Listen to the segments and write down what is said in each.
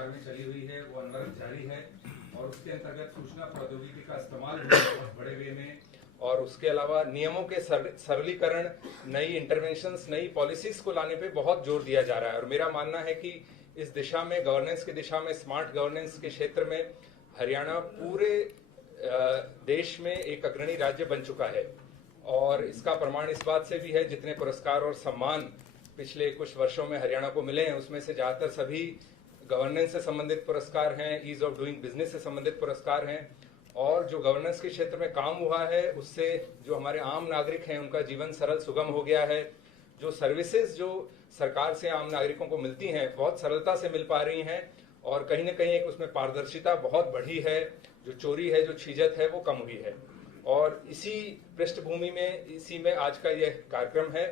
सरकार में चली हुई है वो अनवरत जारी है और उसके अंतर्गत सूचना प्रौद्योगिकी का इस्तेमाल बहुत बड़े वे में और उसके अलावा नियमों के सरलीकरण, नई इंटरवेंशंस, नई पॉलिसीज को लाने पे बहुत जोर दिया जा रहा है। और मेरा मानना है कि इस दिशा में, गवर्नेंस की दिशा में, स्मार्ट गवर्नेंस के क्षेत्र में हरियाणा पूरे देश में एक अग्रणी राज्य बन चुका है। और इसका प्रमाण इस बात से भी है, जितने पुरस्कार और सम्मान पिछले कुछ वर्षों में हरियाणा को मिले हैं उसमें से ज्यादातर सभी गवर्नेंस से संबंधित पुरस्कार हैं, ईज ऑफ डूइंग बिजनेस से संबंधित पुरस्कार हैं। और जो गवर्नेंस के क्षेत्र में काम हुआ है उससे जो हमारे आम नागरिक हैं उनका जीवन सरल सुगम हो गया है। जो सर्विसेज जो सरकार से आम नागरिकों को मिलती हैं बहुत सरलता से मिल पा रही हैं और कहीं ना कहीं एक उसमें पारदर्शिता बहुत बढ़ी है। जो चोरी है, जो छीजत है वो कम हुई है। और इसी पृष्ठभूमि में, इसी में आज का यह कार्यक्रम है।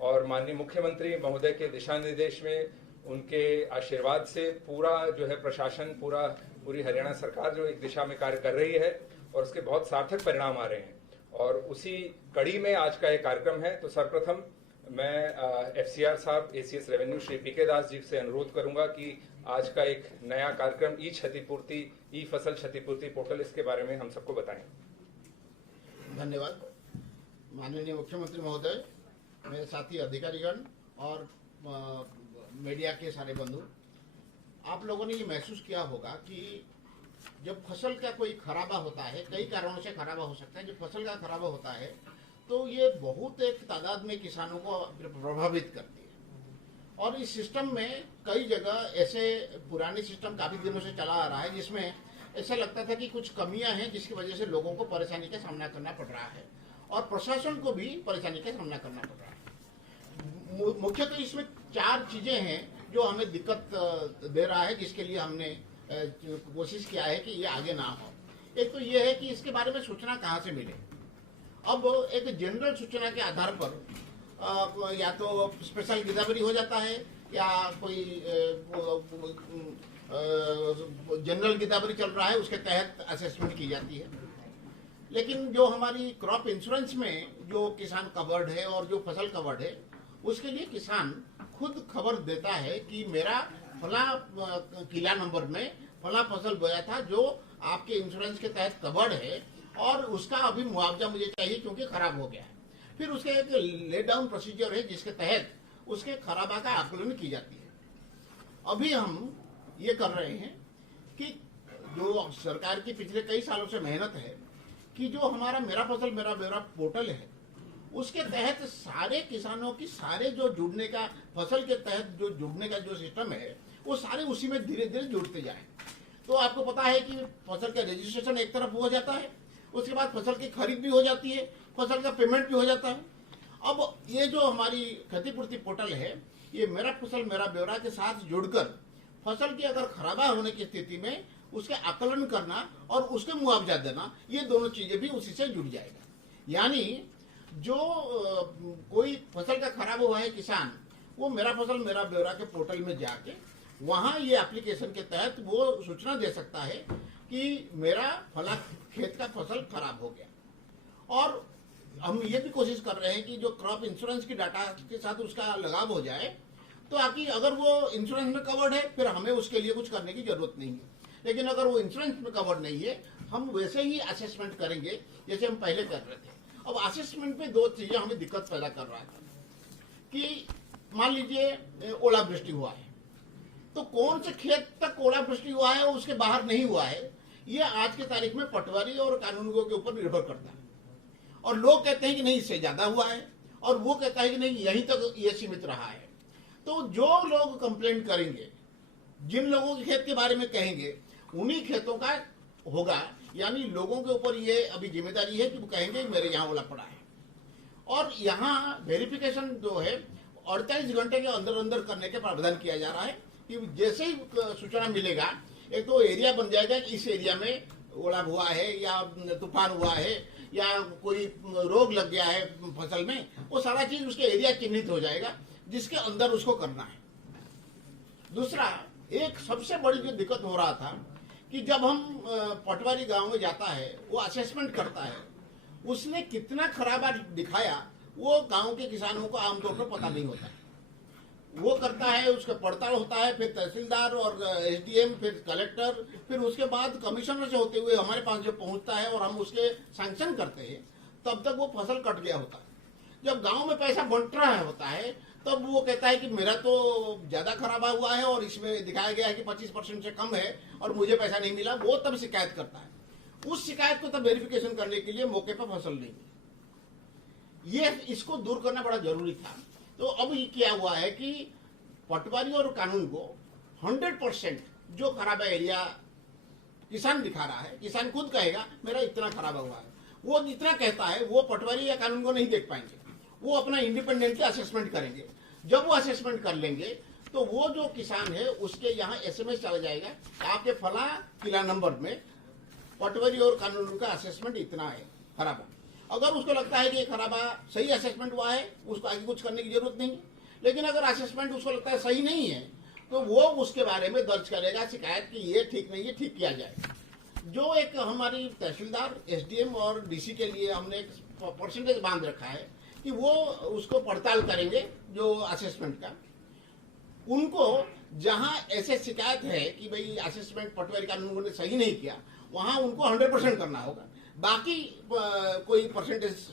और माननीय मुख्यमंत्री महोदय के दिशा निर्देश में, उनके आशीर्वाद से पूरा जो है प्रशासन, पूरी हरियाणा सरकार जो एक दिशा में कार्य कर रही है और उसके बहुत सार्थक परिणाम आ रहे हैं। और उसी कड़ी में आज का ये कार्यक्रम है। तो सर्वप्रथम मैं एफसीआर साहब, एसीएस रेवेन्यू श्री पीके दास जी से अनुरोध करूंगा कि आज का एक नया कार्यक्रम ई क्षतिपूर्ति, ई फसल क्षतिपूर्ति पोर्टल, इसके बारे में हम सबको बताएं। धन्यवाद। माननीय मुख्यमंत्री महोदय, मेरे साथी अधिकारीगण और मीडिया के सारे बंधु, आप लोगों ने ये महसूस किया होगा कि जब फसल का कोई खराबा होता है, कई कारणों से खराबा हो सकता है, जब फसल का खराबा होता है तो ये बहुत एक तादाद में किसानों को प्रभावित करती है। और इस सिस्टम में कई जगह ऐसे पुराने सिस्टम काफी दिनों से चला आ रहा है जिसमें ऐसा लगता था कि कुछ कमियां हैं जिसकी वजह से लोगों को परेशानी का सामना करना पड़ रहा है और प्रशासन को भी परेशानी का सामना करना पड़ रहा है। मुख्यतः इसमें 4 चीजें हैं जो हमें दिक्कत दे रहा है, जिसके लिए हमने कोशिश किया है कि ये आगे ना हो। एक तो ये है कि इसके बारे में सूचना कहाँ से मिले। अब एक जनरल सूचना के आधार पर या तो स्पेशल गिरदावरी हो जाता है या कोई जनरल गिरदावरी चल रहा है, उसके तहत असेसमेंट की जाती है। लेकिन जो हमारी क्रॉप इंश्योरेंस में जो किसान कवर्ड है और जो फसल कवर्ड है, उसके लिए किसान खुद खबर देता है कि मेरा फला किला नंबर में फला फसल बोया था जो आपके इंश्योरेंस के तहत कवर्ड है और उसका अभी मुआवजा मुझे चाहिए क्योंकि खराब हो गया है। फिर उसके एक ले डाउन प्रोसीजर है जिसके तहत उसके खराबा का आकलन की जाती है। अभी हम ये कर रहे हैं कि जो सरकार की पिछले कई सालों से मेहनत है कि जो हमारा मेरा फसल मेरा ब्यौरा पोर्टल है, उसके तहत सारे किसानों की सारे जो जुड़ने का, फसल के तहत जो जुड़ने का जो सिस्टम है वो सारे उसी में धीरे धीरे जुड़ते जाए। तो आपको पता है कि फसल का रजिस्ट्रेशन एक तरफ हो जाता है, उसके बाद फसल की खरीद भी हो जाती है, फसल का पेमेंट भी हो जाता है। अब ये जो हमारी क्षतिपूर्ति पोर्टल है, ये मेरा फसल मेरा ब्यौरा के साथ जुड़कर फसल की अगर खराबा होने की स्थिति में उसके आकलन करना और उसके मुआवजा देना, ये दोनों चीजें भी उसी से जुड़ जाएगा। यानी जो कोई फसल का खराब हुआ है किसान, वो मेरा फसल मेरा ब्यौरा के पोर्टल में जाके वहां ये एप्लीकेशन के तहत वो सूचना दे सकता है कि मेरा फला खेत का फसल खराब हो गया। और हम ये भी कोशिश कर रहे हैं कि जो क्रॉप इंश्योरेंस की डाटा के साथ उसका लगाव हो जाए, तो ताकि अगर वो इंश्योरेंस में कवर्ड है फिर हमें उसके लिए कुछ करने की जरूरत नहीं है। लेकिन अगर वो इंश्योरेंस में कवर्ड नहीं है, हम वैसे ही असेसमेंट करेंगे जैसे हम पहले कर रहे थे। अब असेसमेंट में 2 चीजें हमें दिक्कत पैदा कर रहा था कि मान लीजिए ओलावृष्टि हुआ है, तो कौन से खेत तक ओलावृष्टि हुआ है और उसके बाहर नहीं हुआ है, ये आज के तारीख में पटवारी और कानूनगों के ऊपर निर्भर करता है। और लोग कहते हैं कि नहीं इससे ज्यादा हुआ है और वो कहता है कि नहीं यहीं तक ये सीमित रहा है। तो जो लोग कंप्लेंट करेंगे, जिन लोगों के खेत के बारे में कहेंगे, उन्हीं खेतों का होगा। यानी लोगों के ऊपर ये अभी जिम्मेदारी है कि वो कहेंगे मेरे यहाँ ओला पड़ा है। और यहाँ वेरिफिकेशन जो है 48 घंटे के अंदर अंदर करने के प्रावधान किया जा रहा है कि जैसे ही सूचना मिलेगा, एक तो एरिया बन जाएगा कि इस एरिया में ओला हुआ है या तूफान हुआ है या कोई रोग लग गया है फसल में, वो सारा चीज उसके एरिया चिन्हित हो जाएगा जिसके अंदर उसको करना है। दूसरा, एक सबसे बड़ी जो दिक्कत हो रहा था कि जब हम पटवारी गांव में जाता है, वो असेसमेंट करता है, उसने कितना खराबा दिखाया वो गांव के किसानों को आमतौर पर पता नहीं होता है। वो करता है, उसका पड़ताल होता है, फिर तहसीलदार और एसडीएम, फिर कलेक्टर, फिर उसके बाद कमिश्नर से होते हुए हमारे पास जब पहुंचता है और हम उसके सैंक्शन करते हैं, तब तक वो फसल कट गया होता है। जब गांव में पैसा बंट रहा होता है, तब वो कहता है कि मेरा तो ज्यादा खराबा हुआ है और इसमें दिखाया गया है कि 25% से कम है और मुझे पैसा नहीं मिला, वो तब शिकायत करता है। उस शिकायत को तब वेरिफिकेशन करने के लिए मौके पर फसल नहीं मिली। ये इसको दूर करना बड़ा जरूरी था। तो अब ये क्या हुआ है कि पटवारी और कानून को 100% जो खराबा एरिया किसान दिखा रहा है, किसान खुद कहेगा मेरा इतना खराबा हुआ है, वो जितना कहता है वो पटवारी या कानून को नहीं देख पाएंगे। वो अपना इंडिपेंडेंटली असेसमेंट करेंगे। जब वो असेसमेंट कर लेंगे तो वो जो किसान है उसके यहाँ एसएमएस चला जाएगा, आपके फला किला नंबर में पटवारी और कानून का असेसमेंट इतना है खराबा। अगर उसको लगता है कि ये खराबा सही असेसमेंट हुआ है, उसको आगे कुछ करने की जरूरत नहीं। लेकिन अगर असेसमेंट उसको लगता है सही नहीं है, तो वो उसके बारे में दर्ज करेगा शिकायत कि ये ठीक नहीं है, ठीक किया जाए। जो एक हमारी तहसीलदार, एसडीएम और डीसी के लिए हमने एक परसेंटेज बांध रखा है कि वो उसको पड़ताल करेंगे जो असेसमेंट का। उनको जहां ऐसे शिकायत है कि भाई असेसमेंट पटवारी कानून ने सही नहीं किया, वहां उनको 100% करना होगा। बाकी कोई परसेंटेज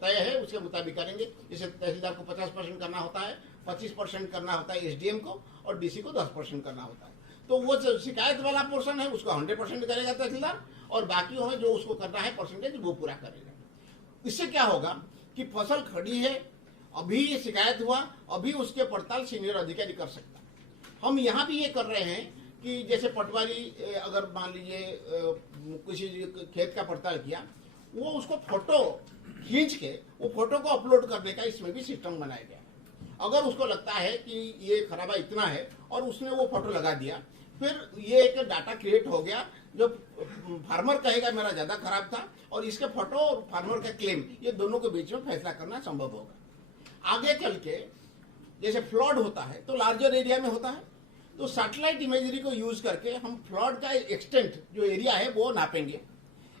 तय है उसके मुताबिक करेंगे। जैसे तहसीलदार को 50% करना होता है, 25% करना होता है एसडीएम को, और डीसी को 10% करना होता है। तो वो जो शिकायत वाला पोर्शन है उसको 100% करेगा तहसीलदार, और बाकी है जो उसको करना है परसेंटेज वो पूरा करेगा। इससे क्या होगा कि फसल खड़ी है, अभी ये शिकायत हुआ, अभी उसके पड़ताल सीनियर अधिकारी कर सकता है। हम यहाँ भी ये कर रहे हैं कि जैसे पटवारी अगर मान लीजिए किसी खेत का पड़ताल किया, वो उसको फोटो खींच के वो फोटो को अपलोड करने का इसमें भी सिस्टम बनाया गया है। अगर उसको लगता है कि ये खराबा इतना है और उसने वो फोटो लगा दिया, फिर ये एक डाटा क्रिएट हो गया। जो फार्मर कहेगा मेरा ज्यादा खराब था, और इसके फोटो और फार्मर का क्लेम, ये दोनों के बीच में फैसला करना संभव होगा। आगे चल के जैसे फ्लड होता है तो लार्जर एरिया में होता है, तो सैटेलाइट इमेजरी को यूज करके हम फ्लड का एक्सटेंट जो एरिया है वो नापेंगे।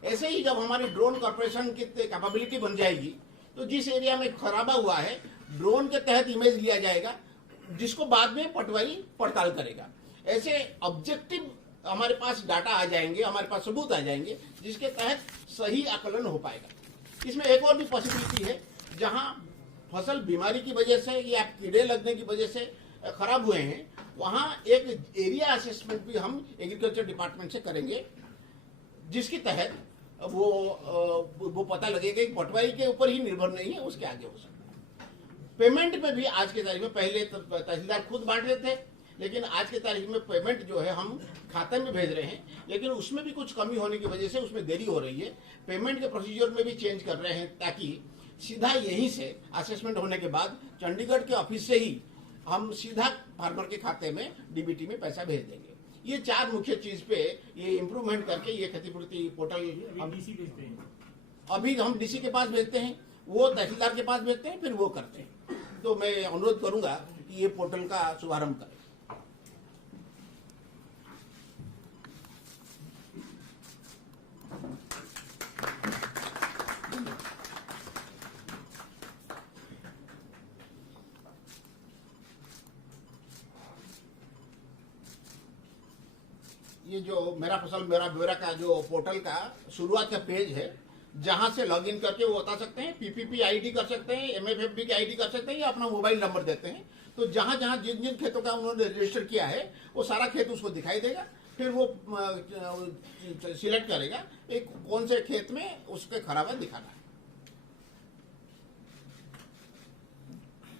ऐसे ही जब हमारी ड्रोन कॉर्पोरेशन की कैपेबिलिटी बन जाएगी, तो जिस एरिया में खराबा हुआ है ड्रोन के तहत इमेज लिया जाएगा, जिसको बाद में पटवारी पड़ताल करेगा। ऐसे ऑब्जेक्टिव हमारे पास डाटा आ जाएंगे, हमारे पास सबूत आ जाएंगे, जिसके तहत सही आकलन हो पाएगा। इसमें एक और भी पॉसिबिलिटी है, जहां फसल बीमारी की वजह से या कीड़े लगने की वजह से खराब हुए हैं, वहां एक एरिया असेसमेंट भी हम एग्रीकल्चर डिपार्टमेंट से करेंगे, जिसके तहत वो पता लगेगा कि पटवारी के ऊपर ही निर्भर नहीं है, उसके आगे हो सकता है। पेमेंट में भी आज के तारीख में, पहले तहसीलदार खुद बांट रहे थे, लेकिन आज के तारीख में पेमेंट जो है हम खाते में भेज रहे हैं, लेकिन उसमें भी कुछ कमी होने की वजह से उसमें देरी हो रही है। पेमेंट के प्रोसीजर में भी चेंज कर रहे हैं, ताकि सीधा यहीं से असेसमेंट होने के बाद चंडीगढ़ के ऑफिस से ही हम सीधा फार्मर के खाते में डीबीटी में पैसा भेज देंगे। ये चार मुख्य चीज पे ये इम्प्रूवमेंट करके ये क्षतिपूर्ति पोर्टल डीसी भेजते हैं। अभी हम डीसी के पास भेजते हैं, वो तहसीलदार के पास भेजते हैं, फिर वो करते हैं। तो मैं अनुरोध करूंगा कि ये पोर्टल का शुभारंभ करें। ये जो मेरा फसल मेरा ब्यौरा का जो पोर्टल का शुरुआत का पेज है, जहां से लॉगिन करके वो बता सकते हैं, पीपीपी आईडी कर सकते हैं, एमएफएफबी की आईडी कर सकते हैं, या अपना मोबाइल नंबर देते हैं। तो जहां जहां जिन जिन खेतों का उन्होंने रजिस्टर किया है वो सारा खेत उसको दिखाई देगा। फिर वो सिलेक्ट करेगा एक कौन से खेत में उसके खराबा दिखाना है।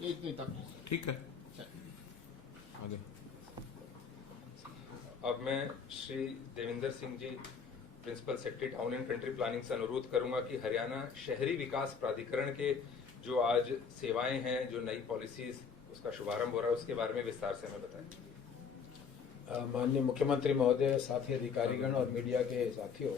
ये इतनी तक ठीक है, आगे। अब मैं Shri Devinder Singh ji, principal secretary town and country planning से अनुरोध करूंगा कि हरियाणा शहरी विकास प्राधिकरण के जो आज सेवाएं हैं, जो नई पॉलिसीज उसका शुभारंभ हो रहा है, उसके बारे में विस्तार से हमें बताएं। माननीय मुख्यमंत्री महोदय, साथी अधिकारीगण और मीडिया के साथियों,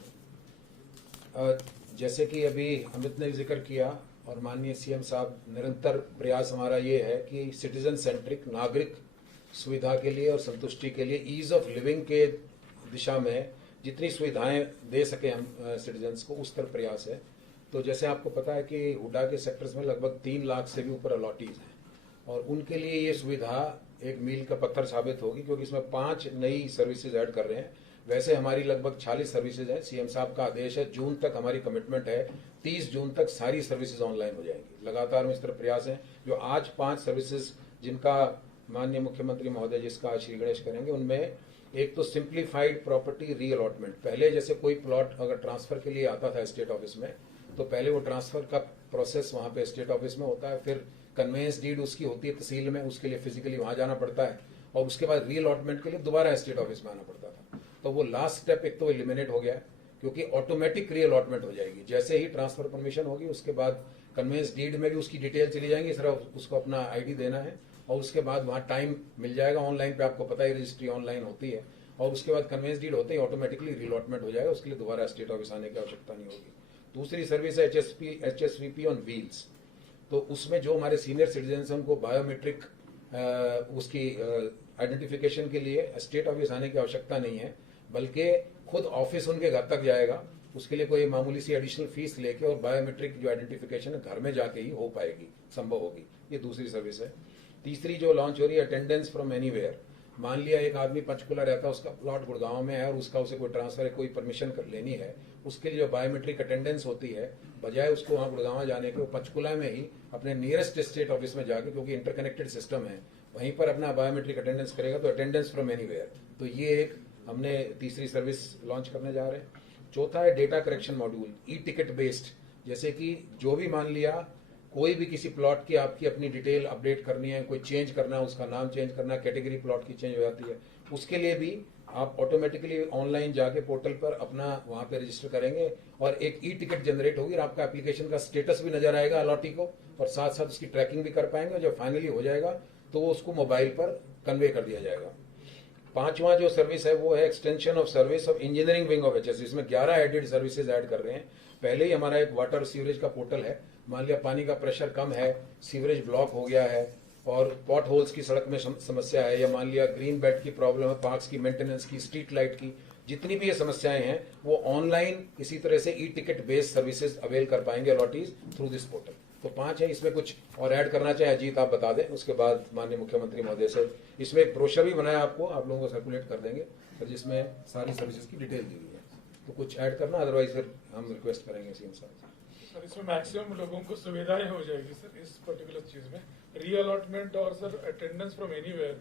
जैसे कि अभी अमित ने जिक्र किया और माननीय सीएम साहब, निरंतर प्रयास हमारा ये है कि सिटीजन सेंट्रिक, नागरिक सुविधा के लिए और संतुष्टि के लिए, ईज ऑफ लिविंग के दिशा में जितनी सुविधाएं दे सके हम सिटीजन्स को, उस तरफ प्रयास है। तो जैसे आपको पता है कि हुडा के सेक्टर्स में लगभग 3 लाख से भी ऊपर अलॉटीज हैं, और उनके लिए ये सुविधा एक मील का पत्थर साबित होगी, क्योंकि इसमें 5 नई सर्विसेज ऐड कर रहे हैं। वैसे हमारी लगभग 40 सर्विसेज हैं। सीएम साहब का आदेश है, जून तक हमारी कमिटमेंट है, 30 जून तक सारी सर्विसेज ऑनलाइन हो जाएंगी। लगातार में इस तरह प्रयास हैं। जो आज 5 सर्विसेज जिनका माननीय मुख्यमंत्री महोदय जिसका आज श्री गणेश करेंगे, उनमें एक तो सिंप्लीफाइड प्रॉपर्टी रीअलॉटमेंट। पहले जैसे कोई प्लॉट अगर ट्रांसफर के लिए आता था स्टेट ऑफिस में, तो पहले वो ट्रांसफर का प्रोसेस वहां पे स्टेट ऑफिस में होता है, फिर कन्वेंस डीड उसकी होती है तहसील में, उसके लिए फिजिकली वहां जाना पड़ता है, और उसके बाद रीअलॉटमेंट के लिए दोबारा स्टेट ऑफिस में आना पड़ता था। तो वो लास्ट स्टेप एक तो एलिमिनेट हो गया है, क्योंकि ऑटोमेटिक रीअलॉटमेंट हो जाएगी। जैसे ही ट्रांसफर परमिशन होगी, उसके बाद कन्वेंस डीड में भी उसकी डिटेल चली जाएंगी, सिर्फ उसको अपना आईडी देना है, और उसके बाद वहां टाइम मिल जाएगा ऑनलाइन पे, आपको पता ही रजिस्ट्री ऑनलाइन होती है, और उसके बाद कन्वेंस डीड होते ही ऑटोमेटिकली रीअलॉटमेंट हो जाएगा। उसके लिए दोबारा स्टेट ऑफिस आने की आवश्यकता नहीं होगी। दूसरी सर्विस है HSVP ऑन व्हील्स। तो उसमें जो हमारे सीनियर सिटीजन हैं उनको बायोमेट्रिक उसकी आइडेंटिफिकेशन के लिए स्टेट ऑफिस आने की आवश्यकता नहीं है, बल्कि खुद ऑफिस उनके घर तक जाएगा। उसके लिए कोई मामूली सी एडिशनल फीस लेके और बायोमेट्रिक जो आइडेंटिफिकेशन है घर में जाके ही हो पाएगी, संभव होगी। ये दूसरी सर्विस है। तीसरी जो लॉन्च हो रही है, अटेंडेंस फ्रॉम एनीवेयर। मान लिया एक आदमी पंचकुला रहता है, उसका प्लॉट गुड़गांव में है और उसका उसे कोई ट्रांसफर है, कोई परमिशन कर लेनी है, उसके लिए जो बायोमेट्रिक अटेंडेंस होती है, बजाय उसको वहां गुड़गांव जाने के, वो पंचकुला में ही अपने नियरेस्ट स्टेट ऑफिस में जाके, क्योंकि इंटरकनेक्टेड सिस्टम है, वहीं पर अपना बायोमेट्रिक अटेंडेंस करेगा। तो अटेंडेंस फ्रॉम एनीवेयर, तो ये एक हमने तीसरी सर्विस लॉन्च करने जा रहे हैं। चौथा है data correction module, e ticket based. जैसे कि जो भी मान लिया कोई भी किसी प्लॉट की आपकी अपनी डिटेल अपडेट करनी है, कोई चेंज करना है, उसका नाम चेंज करना है, कैटेगरी प्लॉट की चेंज हो जाती है, उसके लिए भी आप ऑटोमेटिकली ऑनलाइन जाके पोर्टल पर अपना वहां पे रजिस्टर करेंगे और एक ई टिकट जनरेट होगी और आपका एप्लीकेशन का स्टेटस भी नजर आएगा अलॉटी को, और साथ साथ उसकी ट्रैकिंग भी कर पाएंगे। जब फाइनली हो जाएगा तो वो उसको मोबाइल पर कन्वे कर दिया जाएगा। पांचवा जो सर्विस है वो है extension of service of engineering wing of HSC। इसमें 11 एडिड सर्विसेज ऐड कर रहे हैं। पहले ही हमारा एक वाटर सीवरेज का पोर्टल है। मान लिया पानी का प्रेशर कम है, सीवरेज ब्लॉक हो गया है और पॉट होल्स की सड़क में समस्या है, या मान लिया ग्रीन बेल्ट की प्रॉब्लम है, पार्क्स की मेंटेनेंस की, स्ट्रीट लाइट की, जितनी भी ये समस्याएं हैं वो ऑनलाइन इसी तरह से e ticket based services avail कर पाएंगे अलॉटीज थ्रू दिस पोर्टल। तो 5 है। इसमें कुछ और ऐड करना चाहे अजीत आप बता दें, उसके बाद माननीय मुख्यमंत्री महोदय से इसमें एक ब्रोशर भी बनाया, आपको आप लोगों को सर्कुलेट कर देंगे, फिर जिसमें सारी सर्विसेज की डिटेल दी हुई है। तो कुछ ऐड करना, अदरवाइज फिर हम रिक्वेस्ट करेंगे सीएम साहब से। सर इसमें मैक्सिमम लोगों को सुविधाएं हो जाएगी सर इस पर्टिकुलर चीज में, रीअलॉटमेंट और sir attendance from anywhere.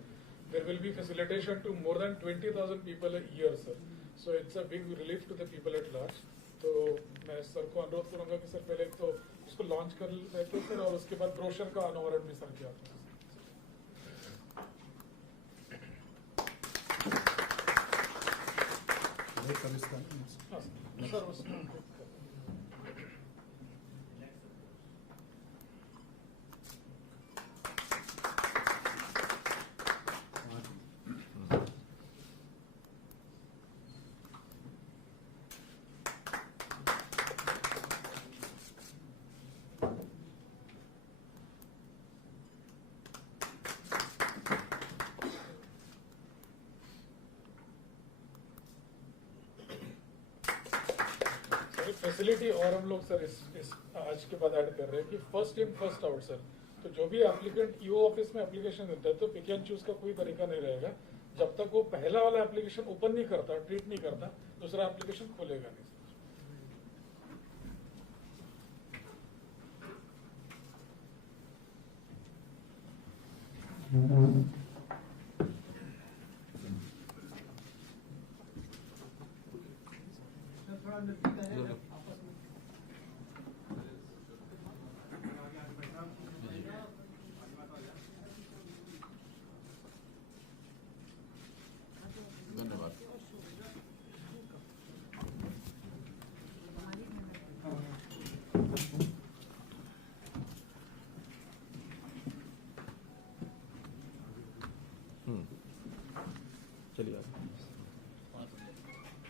There will be facilitation to more than 20,000 people a year sir, so it's a big relief to the people at large. तो मैं सर को अनुरोध करूंगा कि सर पहले तो इसको लॉन्च कर लेते सर, और उसके बाद ब्रोशर का अनावरण भी सर किया। हाँ सर उसमें फैसिलिटी और हम लोग सर इस आज के बाद ऐड कर रहे हैं कि first in first out sir. तो जो भी एप्लीकेंट ईओ ऑफिस में एप्लीकेशन देता है तो पिक एंड चूज का कोई तरीका नहीं रहेगा। जब तक वो पहला वाला एप्लीकेशन ओपन नहीं करता, ट्रीट नहीं करता, दूसरा एप्लीकेशन खोलेगा नहीं।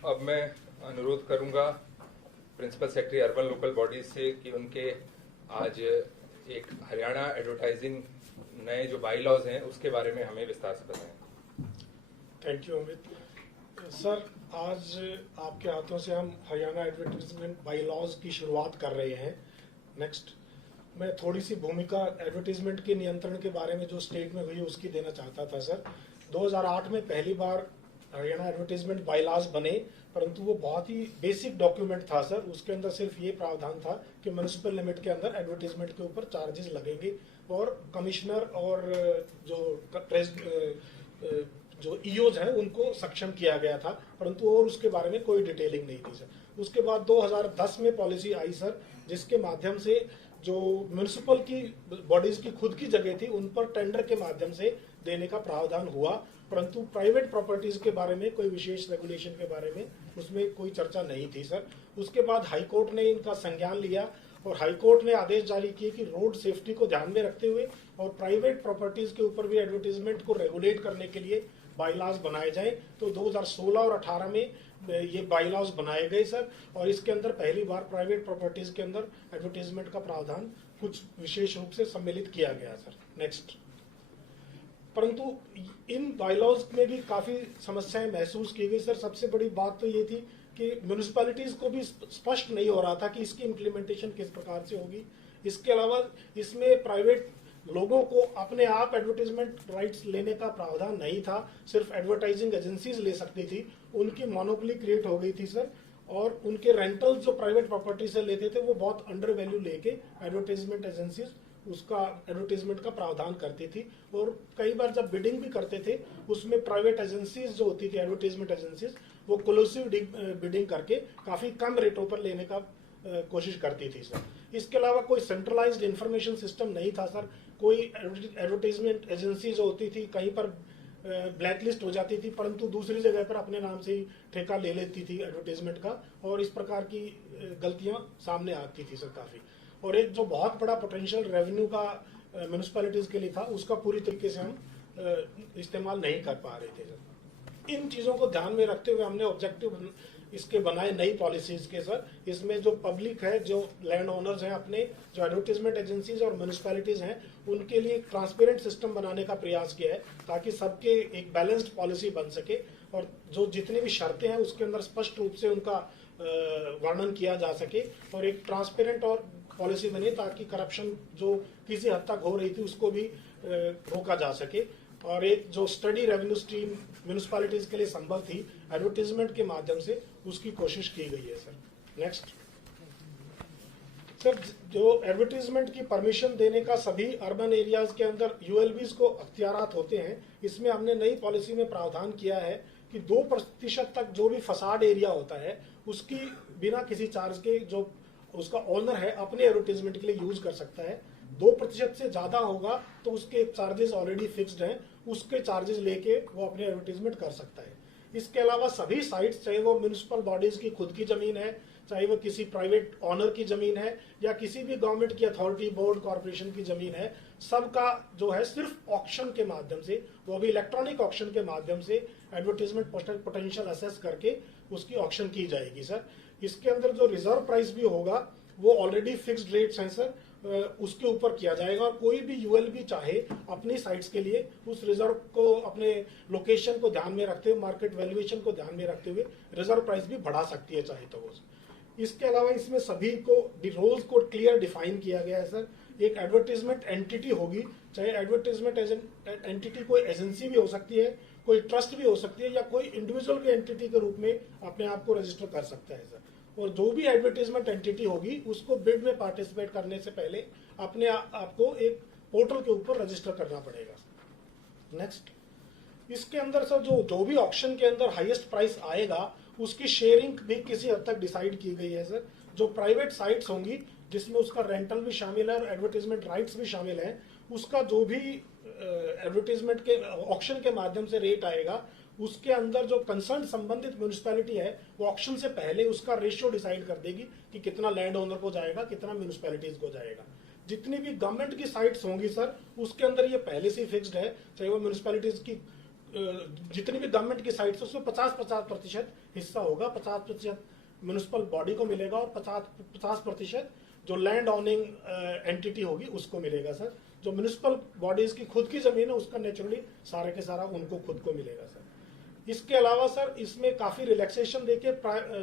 अब मैं अनुरोध करूंगा principal secretary urban local bodies से कि उनके आज एक हरियाणा एडवर्टाइजिंग नए जो बाई लॉज हैं उसके बारे में हमें विस्तार से बताएं। Thank you Amit sir. आज आपके हाथों से हम हरियाणा एडवर्टाइजमेंट बाई लॉज की शुरुआत कर रहे हैं। नेक्स्ट मैं थोड़ी सी भूमिका एडवर्टीजमेंट के नियंत्रण के बारे में जो स्टेट में हुई उसकी देना चाहता था सर। 2008 में पहली बार हरियाणा एडवर्टीजमेंट बाईलॉज बने, परंतु वो बहुत ही बेसिक डॉक्यूमेंट था सर। उसके अंदर सिर्फ ये प्रावधान था कि म्युनिसिपल लिमिट के अंदर एडवर्टीजमेंट के ऊपर चार्जेस लगेंगे और कमिश्नर और जो ईओज हैं उनको सक्षम किया गया था, परंतु और उसके बारे में कोई डिटेलिंग नहीं थी सर। उसके बाद 2010 में पॉलिसी आई सर, जिसके माध्यम से जो म्युनिसिपल की बॉडीज की खुद की जगह थी उन पर टेंडर के माध्यम से देने का प्रावधान हुआ, परंतु प्राइवेट प्रॉपर्टीज के बारे में कोई विशेष रेगुलेशन के बारे में उसमें कोई चर्चा नहीं थी सर। उसके बाद हाईकोर्ट ने इनका संज्ञान लिया और हाईकोर्ट ने आदेश जारी किए कि रोड सेफ्टी को ध्यान में रखते हुए और प्राइवेट प्रॉपर्टीज के ऊपर भी एडवर्टीजमेंट को रेगुलेट करने के लिए बाईलॉज बनाए जाए। तो 2016 और 18 में ये बाईलॉज बनाए गए सर, और इसके अंदर पहली बार प्राइवेट प्रॉपर्टीज के अंदर एडवर्टीजमेंट का प्रावधान कुछ विशेष रूप से सम्मिलित किया गया सर। नेक्स्ट, परंतु इन बाईलॉज में भी काफी समस्याएं महसूस की गई सर। सबसे बड़ी बात तो ये थी कि म्युनिसिपैलिटीज को भी स्पष्ट नहीं हो रहा था कि इसकी इम्प्लीमेंटेशन किस प्रकार से होगी। इसके अलावा इसमें प्राइवेट लोगों को अपने आप एडवर्टीजमेंट राइट्स लेने का प्रावधान नहीं था, सिर्फ एडवर्टाइजिंग एजेंसीज ले सकती थी। उनकी मोनोपोली क्रिएट हो गई थी सर, और उनके रेंटल्स जो प्राइवेट प्रॉपर्टी से लेते थे वो बहुत अंडर वैल्यू लेके एडवर्टाइजमेंट एजेंसीज उसका एडवर्टीजमेंट का प्रावधान करती थी। और कई बार जब बिडिंग भी करते थे उसमें प्राइवेट एजेंसीज जो होती थी एडवर्टीजमेंट एजेंसीज वो कोलोसिव बिडिंग करके काफी कम रेटों पर लेने का कोशिश करती थी सर। इसके अलावा कोई सेंट्रलाइज्ड इंफॉर्मेशन सिस्टम नहीं था सर। कोई एडवर्टीजमेंट एजेंसी जो होती थी कहीं पर ब्लैकलिस्ट हो जाती थी, परंतु दूसरी जगह पर अपने नाम से ही ठेका ले लेती थी एडवर्टीजमेंट का, और इस प्रकार की गलतियां सामने आती थी सर काफी। और एक जो बहुत बड़ा पोटेंशियल रेवेन्यू का म्युनिसिपैलिटीज के लिए था उसका पूरी तरीके से हम इस्तेमाल नहीं कर पा रहे थे सर। इन चीजों को ध्यान में रखते हुए हमने ऑब्जेक्टिव इसके बनाए नई पॉलिसीज के सर। इसमें जो पब्लिक है, जो लैंड ओनर्स हैं अपने, जो एडवर्टीजमेंट एजेंसीज और म्युनिसिपैलिटीज हैं, उनके लिए एक ट्रांसपेरेंट सिस्टम बनाने का प्रयास किया है ताकि सबके एक बैलेंस्ड पॉलिसी बन सके, और जो जितनी भी शर्तें हैं उसके अंदर स्पष्ट रूप से उनका वर्णन किया जा सके, और एक ट्रांसपेरेंट और पॉलिसी बने ताकि करप्शन जो किसी हद तक हो रही थी उसको भी रोका जा सके। और एक जो स्टडी रेवेन्यू स्ट्रीम म्युनिसिपैलिटीज के लिए संभव थी एडवर्टीजमेंट के माध्यम से, उसकी कोशिश की गई है सर। नेक्स्ट सर, जो एडवर्टीजमेंट की परमिशन देने का सभी अर्बन एरियाज के अंदर यूएलबीज को अख्तियारात होते हैं, इसमें हमने नई पॉलिसी में प्रावधान किया है कि 2% तक जो भी फसाड एरिया होता है उसकी बिना किसी चार्ज के जो उसका ओनर है अपने एडवर्टीजमेंट के लिए यूज कर सकता है। 2% से ज्यादा होगा तो उसके चार्जेस ऑलरेडी फिक्स्ड हैं, उसके चार्जेस लेके वो अपने एडवर्टीजमेंट कर सकता है। इसके अलावा सभी साइट्स, चाहे वो म्युनिसिपल बॉडीज की खुद की जमीन है, चाहे वो किसी प्राइवेट ऑनर की जमीन है, या किसी भी गवर्नमेंट की अथॉरिटी, बोर्ड, कॉर्पोरेशन की जमीन है, सबका जो है सिर्फ ऑक्शन के माध्यम से, वो भी इलेक्ट्रॉनिक ऑक्शन के माध्यम से एडवर्टीजमेंट पोटेंशियल असेस करके उसकी ऑक्शन की जाएगी सर। इसके अंदर जो रिजर्व प्राइस भी होगा वो ऑलरेडी फिक्स्ड रेट्स हैं सर, उसके ऊपर किया जाएगा, और कोई भी यूएलबी चाहे अपनी साइट्स के लिए उस रिजर्व को, अपने लोकेशन को ध्यान में रखते हुए, मार्केट वैल्यूएशन को ध्यान में रखते हुए रिजर्व प्राइस भी बढ़ा सकती है चाहे तो वो। इसके अलावा इसमें सभी को रोल्स को क्लियर डिफाइन किया गया है सर। एक एडवर्टीजमेंट एंटिटी होगी, चाहे एडवर्टीजमेंट एंटिटी कोई एजेंसी भी हो सकती है, कोई ट्रस्ट भी हो सकती है, या कोई इंडिविजुअल भी एंटिटी के रूप में अपने आप को रजिस्टर कर सकता है सर। और जो भी एडवर्टीजमेंट एंटिटी होगी उसको बिड में पार्टिसिपेट करने से पहले अपने आप को एक पोर्टल के ऊपर रजिस्टर करना पड़ेगा। नेक्स्ट, इसके अंदर सर जो भी ऑक्शन के अंदर हाईएस्ट प्राइस आएगा उसकी शेयरिंग भी किसी हद तक डिसाइड की गई है सर। जो प्राइवेट साइट्स होंगी जिसमें उसका रेंटल भी शामिल है और एडवर्टीजमेंट राइट्स भी शामिल है, उसका जो भी एडवर्टीजमेंट के ऑक्शन के माध्यम से रेट आएगा उसके अंदर जो कंसर्न संबंधित म्युनिसिपैलिटी है वो ऑक्शन से पहले उसका रेशियो डिसाइड कर देगी कि कितना लैंड ओनर को जाएगा, कितना म्युनिसिपैलिटीज को जाएगा। जितनी भी गवर्नमेंट की साइट्स होंगी सर उसके अंदर ये पहले से फिक्स्ड है, चाहे वो म्युनिसिपैलिटीज की जितनी भी गवर्नमेंट की साइट्स उसमें 50% हिस्सा होगा, 50% म्युनिसिपल बॉडी को मिलेगा और 50% जो लैंड ऑनिंग एंटिटी होगी उसको मिलेगा सर। जो म्युनिसिपल बॉडीज की खुद की जमीन है उसका नेचुरली सारे के सारा उनको खुद को मिलेगा सर। इसके अलावा सर इसमें काफी रिलैक्सेशन देके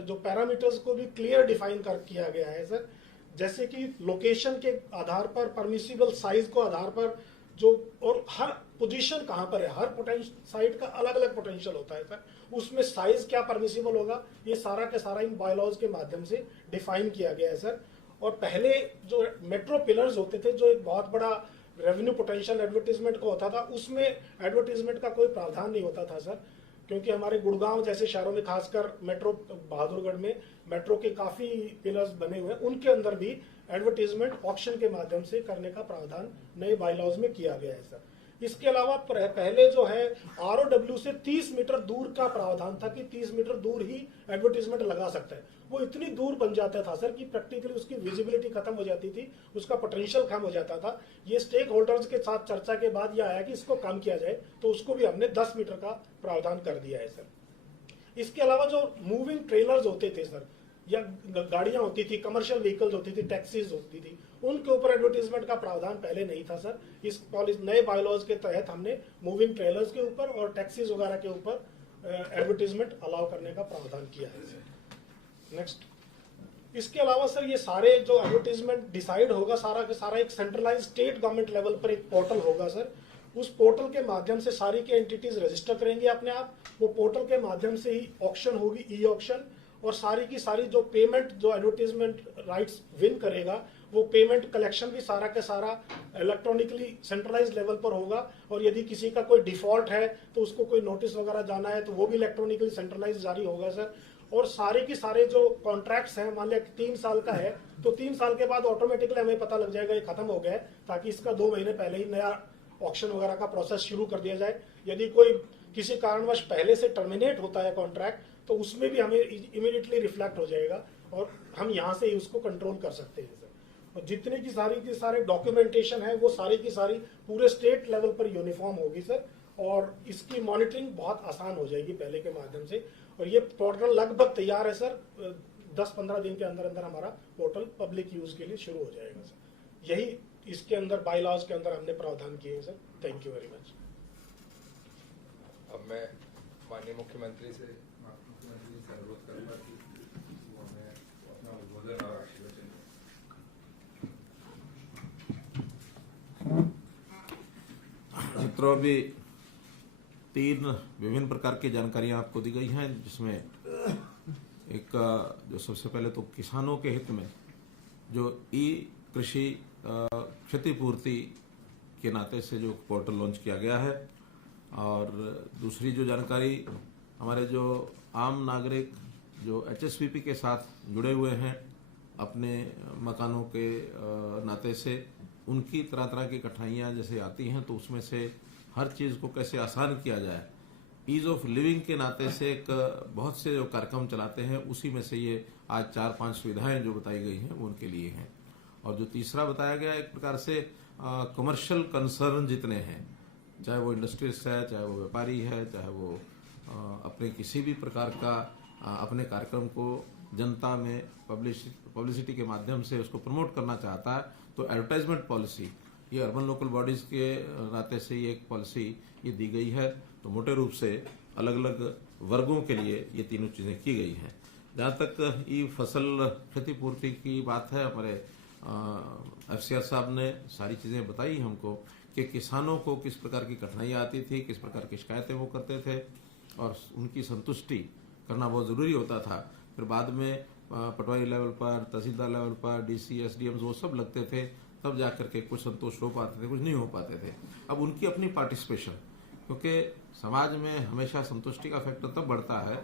जो पैरामीटर्स को भी क्लियर डिफाइन किया गया है सर। जैसे कि लोकेशन के आधार पर, परमिसिबल साइज को आधार पर, जो और हर पोजीशन कहां पर है, हर पोटेंशियल साइट का अलग अलग पोटेंशियल होता है सर, उसमें साइज क्या परमिसिबल होगा, ये सारा के सारा इन बायलॉज के माध्यम से डिफाइन किया गया है सर। और पहले जो मेट्रो पिलर्स होते थे, जो एक बहुत बड़ा रेवेन्यू पोटेंशियल एडवर्टीजमेंट का होता था, उसमें एडवर्टीजमेंट का कोई प्रावधान नहीं होता था सर, क्योंकि हमारे गुड़गांव जैसे शहरों में, खासकर मेट्रो बहादुरगढ़ में मेट्रो के काफी पिलर्स बने हुए हैं, उनके अंदर भी एडवर्टीजमेंट ऑक्शन के माध्यम से करने का प्रावधान नए बायलॉज में किया गया है सर। इसके अलावा पहले जो है ROW से 30 मीटर दूर का प्रावधान था कि 30 मीटर दूर ही एडवर्टीजमेंट लगा सकता है। वो इतनी दूर बन जाता था सर कि प्रैक्टिकली उसकी विजिबिलिटी खत्म हो जाती थी, उसका पोटेंशियल कम हो जाता था। ये स्टेक होल्डर्स के साथ चर्चा के बाद यह आया कि इसको कम किया जाए, तो उसको भी हमने 10 मीटर का प्रावधान कर दिया है सर। इसके अलावा जो मूविंग ट्रेलर्स होते थे सर, या गाड़ियां होती थी, कमर्शियल व्हीकल्स होती थी, टैक्सीज होती थी, उनके ऊपर एडवर्टीजमेंट का प्रावधान पहले नहीं था सर। इस नए बायलॉज के तहत हमने मूविंग ट्रेलर्स के ऊपर और टैक्सीज वगैरह के ऊपर एडवर्टीजमेंट अलाउ करने का प्रावधान किया है सर। नेक्स्ट, इसके अलावा सर ये सारे जो एडवर्टीजमेंट डिसाइड होगा, सारा का सारा एक सेंट्रलाइज स्टेट गवर्नमेंट लेवल पर एक पोर्टल होगा सर। उस पोर्टल के माध्यम से सारी की एंटिटीज रजिस्टर करेंगे अपने आप। वो पोर्टल के माध्यम से ही ऑक्शन होगी, ई ऑक्शन, और सारी की सारी जो पेमेंट, जो एडवर्टीजमेंट राइट्स विन करेगा, वो पेमेंट कलेक्शन भी सारा का सारा इलेक्ट्रॉनिकली सेंट्रलाइज लेवल पर होगा। और यदि किसी का कोई डिफॉल्ट है तो उसको कोई नोटिस वगैरह जाना है तो वो भी इलेक्ट्रॉनिकली सेंट्रलाइज जारी होगा सर। और सारे की सारे जो कॉन्ट्रैक्ट्स हैं, मान लिया 3 साल का है तो 3 साल के बाद ऑटोमेटिकली हमें पता लग जाएगा ये खत्म हो गया है, ताकि इसका 2 महीने पहले ही नया ऑक्शन वगैरह का प्रोसेस शुरू कर दिया जाए। यदि कोई किसी कारणवश पहले से टर्मिनेट होता है कॉन्ट्रैक्ट, तो उसमें भी हमें इमीडिएटली रिफ्लेक्ट हो जाएगा और हम यहाँ से ही उसको कंट्रोल कर सकते हैं सर। और जितने की सारे डॉक्यूमेंटेशन है वो सारी की सारी पूरे स्टेट लेवल पर यूनिफॉर्म होगी सर, और इसकी मॉनिटरिंग बहुत आसान हो जाएगी पहले के माध्यम से। और ये पोर्टल लगभग तैयार है सर, 10-15 दिन के अंदर अंदर हमारा पोर्टल पब्लिक यूज के लिए शुरू हो जाएगा सर। यही इसके अंदर बायलॉज के अंदर हमने प्रावधान किए हैं sir. Thank you very much. अब मैं माननीय मुख्यमंत्री से अनुरोध करूंगा कि वो हमें अपना उद्बोधन और आशीर्वचन दें। मित्रों, अभी 3 विभिन्न प्रकार की जानकारियां आपको दी गई हैं, जिसमें एक जो सबसे पहले तो किसानों के हित में जो ई कृषि क्षतिपूर्ति के नाते से जो पोर्टल लॉन्च किया गया है, और दूसरी जो जानकारी हमारे जो आम नागरिक जो HSPP के साथ जुड़े हुए हैं अपने मकानों के नाते से, उनकी तरह तरह की कठिनाइयाँ जैसे आती हैं, तो उसमें से हर चीज़ को कैसे आसान किया जाए, ईज ऑफ लिविंग के नाते से एक बहुत से जो कार्यक्रम चलाते हैं, उसी में से ये आज 4-5 सुविधाएं जो बताई गई हैं वो उनके लिए हैं। और जो तीसरा बताया गया, एक प्रकार से कमर्शियल कंसर्न जितने हैं, चाहे वो इंडस्ट्रियलिस्ट है, चाहे वो व्यापारी है, चाहे वो अपने किसी भी प्रकार का अपने कार्यक्रम को जनता में पब्लिसिटी के माध्यम से उसको प्रमोट करना चाहता है, तो एडवर्टाइजमेंट पॉलिसी ये अर्बन लोकल बॉडीज के नाते से ये एक पॉलिसी ये दी गई है। तो मोटे रूप से अलग अलग वर्गों के लिए ये तीनों चीज़ें की गई हैं। जहाँ तक ई फसल क्षतिपूर्ति की बात है, हमारे FCR साहब ने सारी चीज़ें बताई हमको कि किसानों को किस प्रकार की कठिनाइयाँ आती थी, किस प्रकार की शिकायतें वो करते थे, और उनकी संतुष्टि करना बहुत ज़रूरी होता था। फिर बाद में पटवारी लेवल पर, तहसीलदार लेवल पर, DC, SDMs वो सब लगते थे, तब जाकर के कुछ संतोष हो पाते थे, कुछ नहीं हो पाते थे। अब उनकी अपनी पार्टिसिपेशन, क्योंकि समाज में हमेशा संतुष्टि का फैक्टर तब बढ़ता है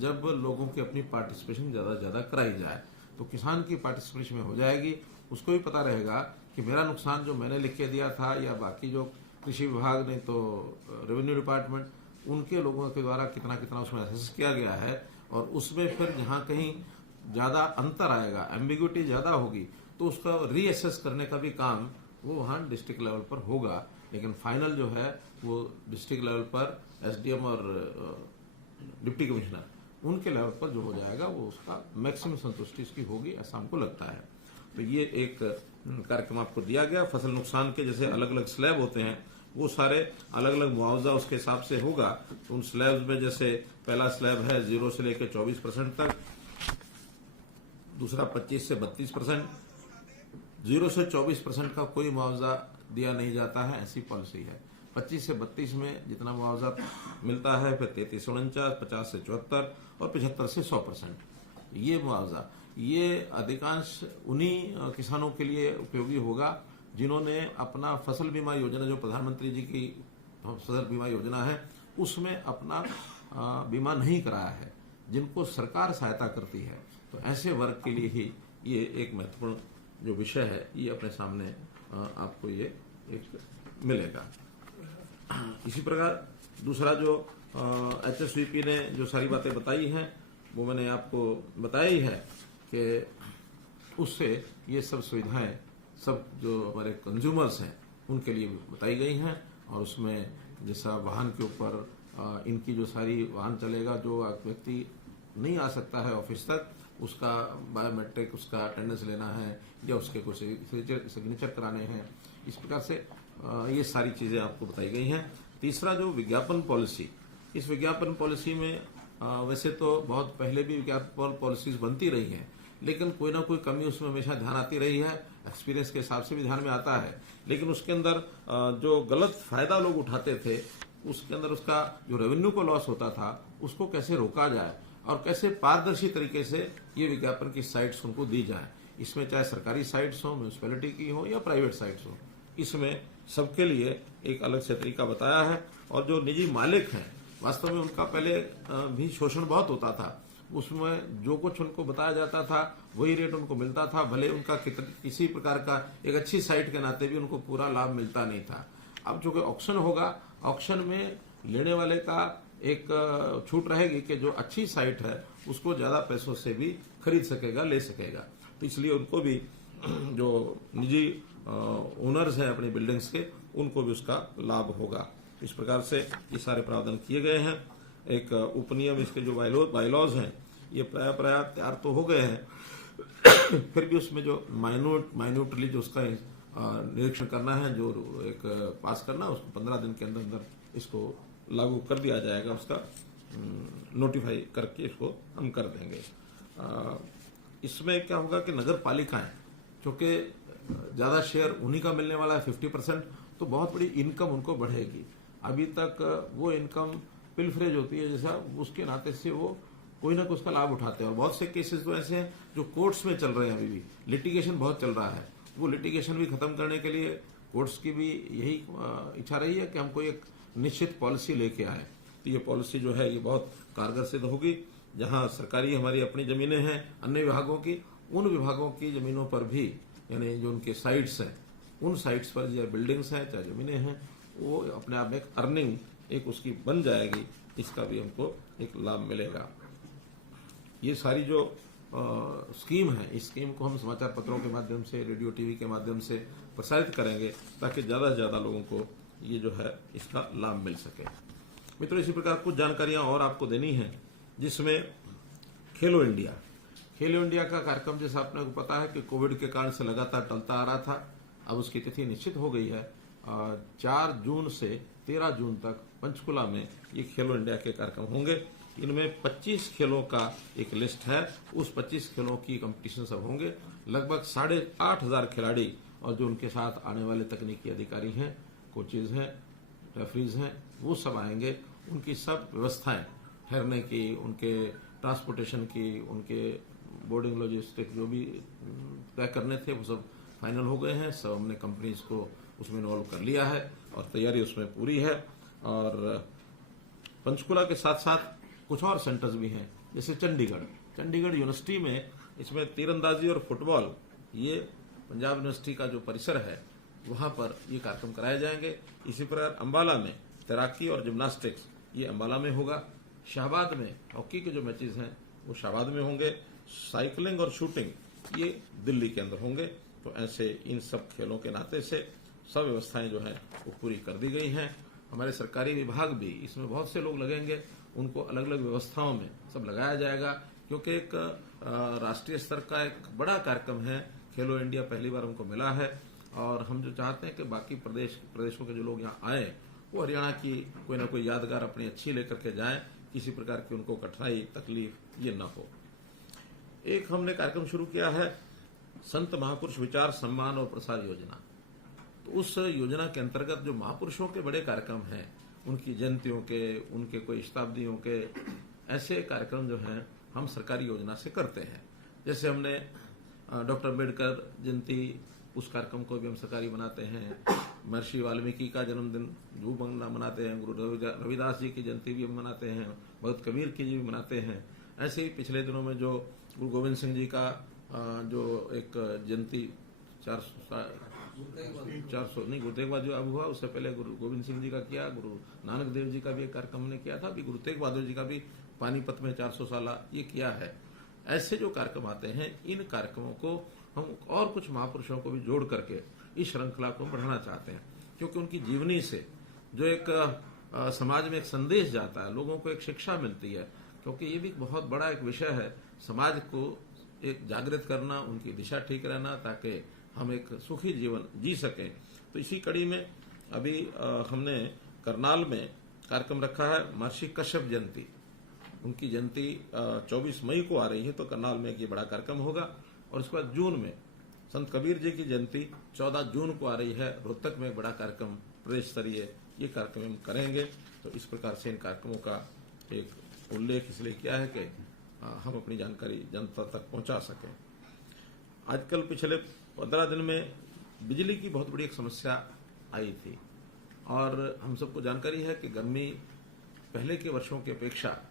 जब लोगों की अपनी पार्टिसिपेशन ज़्यादा से ज़्यादा कराई जाए। तो किसान की पार्टिसिपेशन में हो जाएगी, उसको भी पता रहेगा कि मेरा नुकसान जो मैंने लिख के दिया था, या बाकी जो कृषि विभाग नहीं तो रेवेन्यू डिपार्टमेंट, उनके लोगों के द्वारा कितना कितना उसमें असेस किया गया है, और उसमें फिर जहाँ कहीं ज़्यादा अंतर आएगा, एम्बिग्युइटी ज़्यादा होगी, तो उसका रीअसेस करने का भी काम वो वहाँ डिस्ट्रिक्ट लेवल पर होगा। लेकिन फाइनल जो है वो डिस्ट्रिक्ट लेवल पर SDM और डिप्टी कमिश्नर उनके लेवल पर जो हो जाएगा, वो उसका मैक्सिमम संतुष्टि इसकी होगी, ऐसा हमको लगता है। तो ये एक कार्यक्रम आपको दिया गया। फसल नुकसान के जैसे अलग अलग स्लैब होते हैं, वो सारे अलग अलग मुआवजा उसके हिसाब से होगा। तो उन स्लैब्स में जैसे पहला स्लैब है 0 से लेकर 24% तक, दूसरा 25 से 32%, 0 से 24% का कोई मुआवजा दिया नहीं जाता है, ऐसी पॉलिसी है। 25 से 32 में जितना मुआवजा मिलता है, फिर 33 से 49, 50 से 74 और 75 से 100%। ये मुआवजा ये अधिकांश उन्हीं किसानों के लिए उपयोगी होगा जिन्होंने अपना फसल बीमा योजना, जो प्रधानमंत्री जी की फसल बीमा योजना है, उसमें अपना बीमा नहीं कराया है, जिनको सरकार सहायता करती है। तो ऐसे वर्ग के लिए ही ये एक महत्वपूर्ण जो विषय है, ये अपने सामने आपको ये एक मिलेगा। इसी प्रकार दूसरा जो HSVP ने जो सारी बातें बताई हैं, वो मैंने आपको बताई है कि उससे ये सब सुविधाएं सब जो हमारे कंज्यूमर्स हैं उनके लिए बताई गई हैं। और उसमें जैसा वाहन के ऊपर इनकी जो सारी वाहन चलेगा, जो व्यक्ति नहीं आ सकता है ऑफिस तक, उसका बायोमेट्रिक, उसका अटेंडेंस लेना है या उसके कुछ सिग्नेचर कराने हैं, इस प्रकार से ये सारी चीजें आपको बताई गई हैं। तीसरा जो विज्ञापन पॉलिसी, इस विज्ञापन पॉलिसी में वैसे तो बहुत पहले भी विज्ञापन पॉलिसीज बनती रही हैं, लेकिन कोई ना कोई कमी उसमें हमेशा ध्यान आती रही है, एक्सपीरियंस के हिसाब से भी ध्यान में आता है। लेकिन उसके अंदर जो गलत फायदा लोग उठाते थे, उसके अंदर उसका जो रेवेन्यू को लॉस होता था, उसको कैसे रोका जाए और कैसे पारदर्शी तरीके से ये विज्ञापन की साइट्स उनको दी जाए। इसमें चाहे सरकारी साइट्स हो, म्यूनिसिपैलिटी की हो या प्राइवेट साइट्स हो, इसमें सबके लिए एक अलग से तरीका बताया है। और जो निजी मालिक हैं, वास्तव में उनका पहले भी शोषण बहुत होता था, उसमें जो कुछ उनको बताया जाता था वही रेट उनको मिलता था, भले उनका किसी प्रकार का एक अच्छी साइट के नाते भी उनको पूरा लाभ मिलता नहीं था। अब जो कि ऑक्शन होगा, ऑक्शन में लेने वाले का एक छूट रहेगी कि जो अच्छी साइट है उसको ज्यादा पैसों से भी खरीद सकेगा, ले सकेगा। तो इसलिए उनको भी जो निजी ओनर्स हैं अपनी बिल्डिंग्स के, उनको भी उसका लाभ होगा। इस प्रकार से ये सारे प्रावधान किए गए हैं। एक उपनियम, इसके जो बायलॉज हैं, ये प्राय तैयार तो हो गए हैं, फिर भी उसमें जो माइन्यूटली जो उसका निरीक्षण करना है, जो एक पास करना, उसको 15 दिन के अंदर अंदर इसको लागू कर दिया जाएगा, उसका नोटिफाई करके इसको हम कर देंगे। इसमें क्या होगा कि नगर पालिकाएं, चूंकि ज्यादा शेयर उन्हीं का मिलने वाला है 50%, तो बहुत बड़ी इनकम उनको बढ़ेगी। अभी तक वो इनकम पिलफरेज होती है जैसा, उसके नाते से वो कोई ना कोई उसका लाभ उठाते हैं। और बहुत से केसेस तो ऐसे हैं जो कोर्ट्स में चल रहे हैं, अभी भी लिटिगेशन बहुत चल रहा है। वो लिटिगेशन भी खत्म करने के लिए कोर्ट्स की भी यही इच्छा रही है कि हम कोई एक निश्चित पॉलिसी लेके आए। तो ये पॉलिसी जो है ये बहुत कारगर सिद्ध होगी। जहां सरकारी हमारी अपनी जमीनें हैं, अन्य विभागों की, उन विभागों की जमीनों पर भी, यानी जो उनके साइट्स हैं, उन साइट्स पर या बिल्डिंग्स हैं चाहे जमीनें हैं, वो अपने आप में एक अर्निंग एक उसकी बन जाएगी, इसका भी हमको एक लाभ मिलेगा। ये सारी जो स्कीम है, इस स्कीम को हम समाचार पत्रों के माध्यम से, रेडियो टीवी के माध्यम से प्रसारित करेंगे ताकि ज्यादा से ज्यादा लोगों को ये जो है इसका लाभ मिल सके। मित्रों, इसी प्रकार कुछ जानकारियां और आपको देनी है, जिसमें खेलो इंडिया का कार्यक्रम, जैसा आपने को पता है कि कोविड के कारण से लगातार टलता आ रहा था, अब उसकी तिथि निश्चित हो गई है। 4 जून से 13 जून तक पंचकुला में ये खेलो इंडिया के कार्यक्रम होंगे। इनमें 25 खेलों का एक लिस्ट है, उस 25 खेलों की कंपटीशन सब होंगे। लगभग 8,500 खिलाड़ी और जो उनके साथ आने वाले तकनीकी अधिकारी हैं, कोचेज हैं, रेफरीज हैं, वो सब आएंगे। उनकी सब व्यवस्थाएं, ठहरने की, उनके ट्रांसपोर्टेशन की, उनके बोर्डिंग लॉजिस्टिक जो भी तय करने थे वो सब फाइनल हो गए हैं। सब हमने कंपनीज को उसमें इन्वॉल्व कर लिया है और तैयारी उसमें पूरी है। और पंचकुला के साथ साथ कुछ और सेंटर्स भी हैं, जैसे चंडीगढ़ यूनिवर्सिटी में, इसमें तीरंदाजी और फुटबॉल, ये पंजाब यूनिवर्सिटी का जो परिसर है वहां पर ये कार्यक्रम कराए जाएंगे। इसी प्रकार अंबाला में तैराकी और जिम्नास्टिक्स, ये अंबाला में होगा। शाहबाद में हॉकी के जो मैचेस हैं वो शाहबाद में होंगे। साइकिलिंग और शूटिंग ये दिल्ली के अंदर होंगे। तो ऐसे इन सब खेलों के नाते से सब व्यवस्थाएं जो है वो पूरी कर दी गई हैं। हमारे सरकारी विभाग भी, इसमें बहुत से लोग लगेंगे, उनको अलग अलग व्यवस्थाओं में सब लगाया जाएगा, क्योंकि एक राष्ट्रीय स्तर का एक बड़ा कार्यक्रम है। खेलो इंडिया पहली बार उनको मिला है और हम जो चाहते हैं कि बाकी प्रदेशों के जो लोग यहाँ आए वो हरियाणा की कोई ना कोई यादगार अपनी अच्छी लेकर के जाएं, किसी प्रकार की उनको कठिनाई तकलीफ ये न हो। एक हमने कार्यक्रम शुरू किया है संत महापुरुष विचार सम्मान और प्रसार योजना। तो उस योजना के अंतर्गत जो महापुरुषों के बड़े कार्यक्रम हैं, उनकी जयंतियों के, उनके कोई शताब्दियों के, ऐसे कार्यक्रम जो हैं हम सरकारी योजना से करते हैं। जैसे हमने डॉक्टर अम्बेडकर जयंती, उस कार्यक्रम को भी हम सरकारी बनाते हैं। महर्षि वाल्मीकि का जन्मदिन जो मनाते हैं, गुरु रविदास जी की जयंती भी हम मनाते हैं, भगत कबीर की जी भी मनाते हैं। ऐसे ही पिछले दिनों में जो गुरु गोविंद सिंह जी का जो एक जयंती 400 नहीं, गुरु तेग बहादुर अब हुआ, उससे पहले गुरु गोविंद सिंह जी का किया, गुरु नानक देव जी का भी एक कार्यक्रम हमने किया था, अभी गुरु तेग बहादुर जी का भी पानीपत में 400 साल ये किया है। ऐसे जो कार्यक्रम आते हैं, इन कार्यक्रमों को हम और कुछ महापुरुषों को भी जोड़ करके इस श्रृंखला को बढ़ाना चाहते हैं, क्योंकि उनकी जीवनी से जो एक समाज में एक संदेश जाता है, लोगों को एक शिक्षा मिलती है। क्योंकि ये भी बहुत बड़ा एक विषय है, समाज को एक जागृत करना, उनकी दिशा ठीक रहना, ताकि हम एक सुखी जीवन जी सकें। तो इसी कड़ी में अभी हमने करनाल में कार्यक्रम रखा है, महर्षि कश्यप जयंती। उनकी जयंती 24 मई को आ रही है, तो करनाल में एक ये बड़ा कार्यक्रम होगा। और उसके बाद जून में संत कबीर जी की जयंती 14 जून को आ रही है, रोहतक में एक बड़ा कार्यक्रम प्रदेश स्तरीय ये कार्यक्रम हम करेंगे। तो इस प्रकार से इन कार्यक्रमों का एक उल्लेख इसलिए किया है कि हम अपनी जानकारी जनता तक पहुंचा सकें। आजकल पिछले 15 दिन में बिजली की बहुत बड़ी एक समस्या आई थी, और हम सबको जानकारी है कि गर्मी पहले के वर्षों की अपेक्षा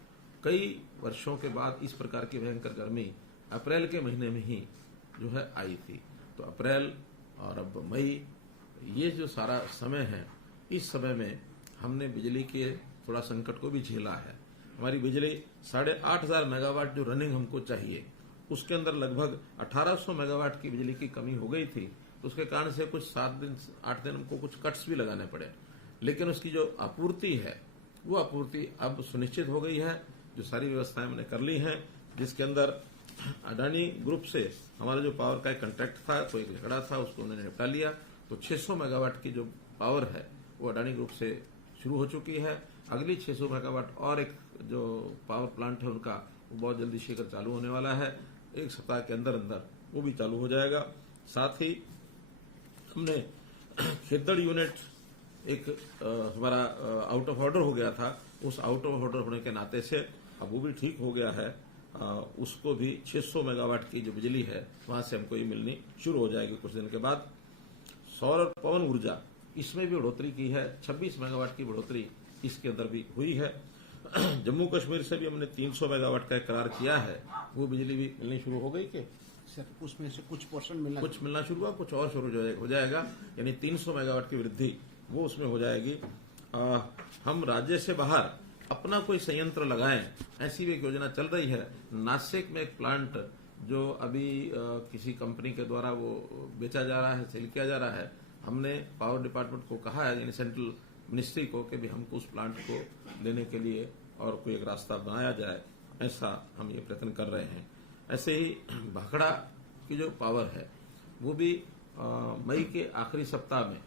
कई वर्षों के बाद इस प्रकार की भयंकर गर्मी अप्रैल के महीने में ही जो है आई थी। तो अप्रैल और अब मई, ये जो सारा समय है, इस समय में हमने बिजली के थोड़ा संकट को भी झेला है। हमारी बिजली 8,500 मेगावाट जो रनिंग हमको चाहिए, उसके अंदर लगभग 1800 मेगावाट की बिजली की कमी हो गई थी। तो उसके कारण से कुछ 7 दिन 8 दिन हमको कुछ कट्स भी लगाने पड़े, लेकिन उसकी जो आपूर्ति है वो आपूर्ति अब सुनिश्चित हो गई है। जो सारी व्यवस्थाएं हमने कर ली हैं, जिसके अंदर अडानी ग्रुप से हमारा जो पावर का एक कॉन्ट्रैक्ट था, कोई एक झगड़ा था, उसको उन्होंने निपटा लिया। तो 600 मेगावाट की जो पावर है वो अडानी ग्रुप से शुरू हो चुकी है। अगली 600 मेगावाट और एक जो पावर प्लांट है उनका, वो बहुत जल्दी शीघ्र चालू होने वाला है, 1 सप्ताह के अंदर अंदर वो भी चालू हो जाएगा। साथ ही हमने खेतड़ यूनिट एक हमारा आउट ऑफ ऑर्डर हो गया था, उस आउट ऑफ ऑर्डर होने के नाते से अब वो भी ठीक हो गया है। उसको भी 600 मेगावाट की जो बिजली है वहां से हमको ये मिलनी शुरू हो जाएगी कुछ दिन के बाद। सौर और पवन ऊर्जा, इसमें भी बढ़ोतरी की है, 26 मेगावाट की बढ़ोतरी इसके अंदर भी हुई है। जम्मू कश्मीर से भी हमने 300 मेगावाट का करार किया है, वो बिजली भी मिलनी शुरू हो गई। के सर उसमें से कुछ पोर्शन मिलना शुरू हुआ, कुछ और शुरू हो जाएगा, यानी 300 मेगावाट की वृद्धि वो उसमें हो जाएगी। हम राज्य से बाहर अपना कोई संयंत्र लगाएं, ऐसी भी एक योजना चल रही है। नासिक में एक प्लांट जो अभी किसी कंपनी के द्वारा वो बेचा जा रहा है, सेल किया जा रहा है, हमने पावर डिपार्टमेंट को कहा है, यानी सेंट्रल मिनिस्ट्री को, कि भी हमको उस प्लांट को लेने के लिए और कोई एक रास्ता बनाया जाए, ऐसा हम ये प्रयत्न कर रहे हैं। ऐसे ही भाखड़ा की जो पावर है वो भी मई के आखिरी सप्ताह में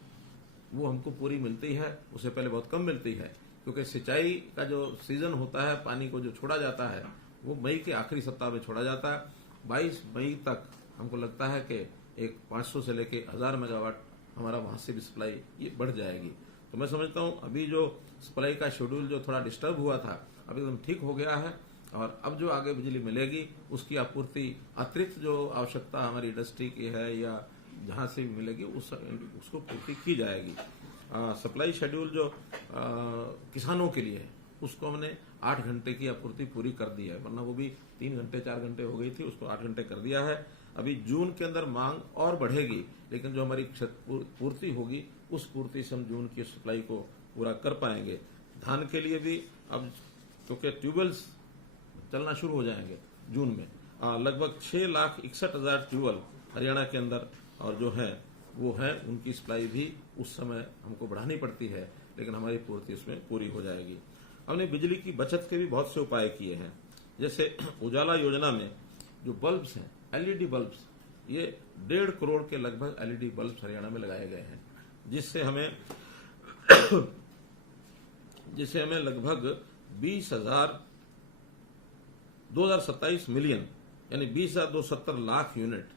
वो हमको पूरी मिलती है, उससे पहले बहुत कम मिलती है, क्योंकि सिंचाई का जो सीजन होता है, पानी को जो छोड़ा जाता है वो मई के आखिरी सप्ताह में छोड़ा जाता है। 22 मई तक हमको लगता है कि एक 500 से लेके 1000 मेगावाट हमारा वहां से भी सप्लाई ये बढ़ जाएगी। तो मैं समझता हूँ अभी जो सप्लाई का शेड्यूल जो थोड़ा डिस्टर्ब हुआ था, अभी एकदम ठीक हो गया है, और अब जो आगे बिजली मिलेगी उसकी आपूर्ति अतिरिक्त जो आवश्यकता हमारी इंडस्ट्री की है या जहां से भी मिलेगी उसको पूर्ति की जाएगी। सप्लाई शेड्यूल जो किसानों के लिए है उसको हमने 8 घंटे की आपूर्ति पूरी कर दी है, वरना वो भी 3 घंटे 4 घंटे हो गई थी, उसको 8 घंटे कर दिया है। अभी जून के अंदर मांग और बढ़ेगी, लेकिन जो हमारी पूर्ति होगी उस पूर्ति से हम जून की सप्लाई को पूरा कर पाएंगे। धान के लिए भी अब क्योंकि ट्यूबवेल्स चलना शुरू हो जाएंगे जून में, लगभग 6,61,000 ट्यूबवेल हरियाणा के अंदर और जो है वो है, उनकी सप्लाई भी उस समय हमको बढ़ानी पड़ती है, लेकिन हमारी पूर्ति उसमें पूरी हो जाएगी। हमने बिजली की बचत के भी बहुत से उपाय किए हैं, जैसे उजाला योजना में जो बल्ब्स हैं, एलईडी बल्ब्स, ये 1.5 करोड़ के लगभग एलईडी बल्ब्स हरियाणा में लगाए गए हैं, जिससे हमें लगभग 2027 मिलियन यानी 20,270 लाख यूनिट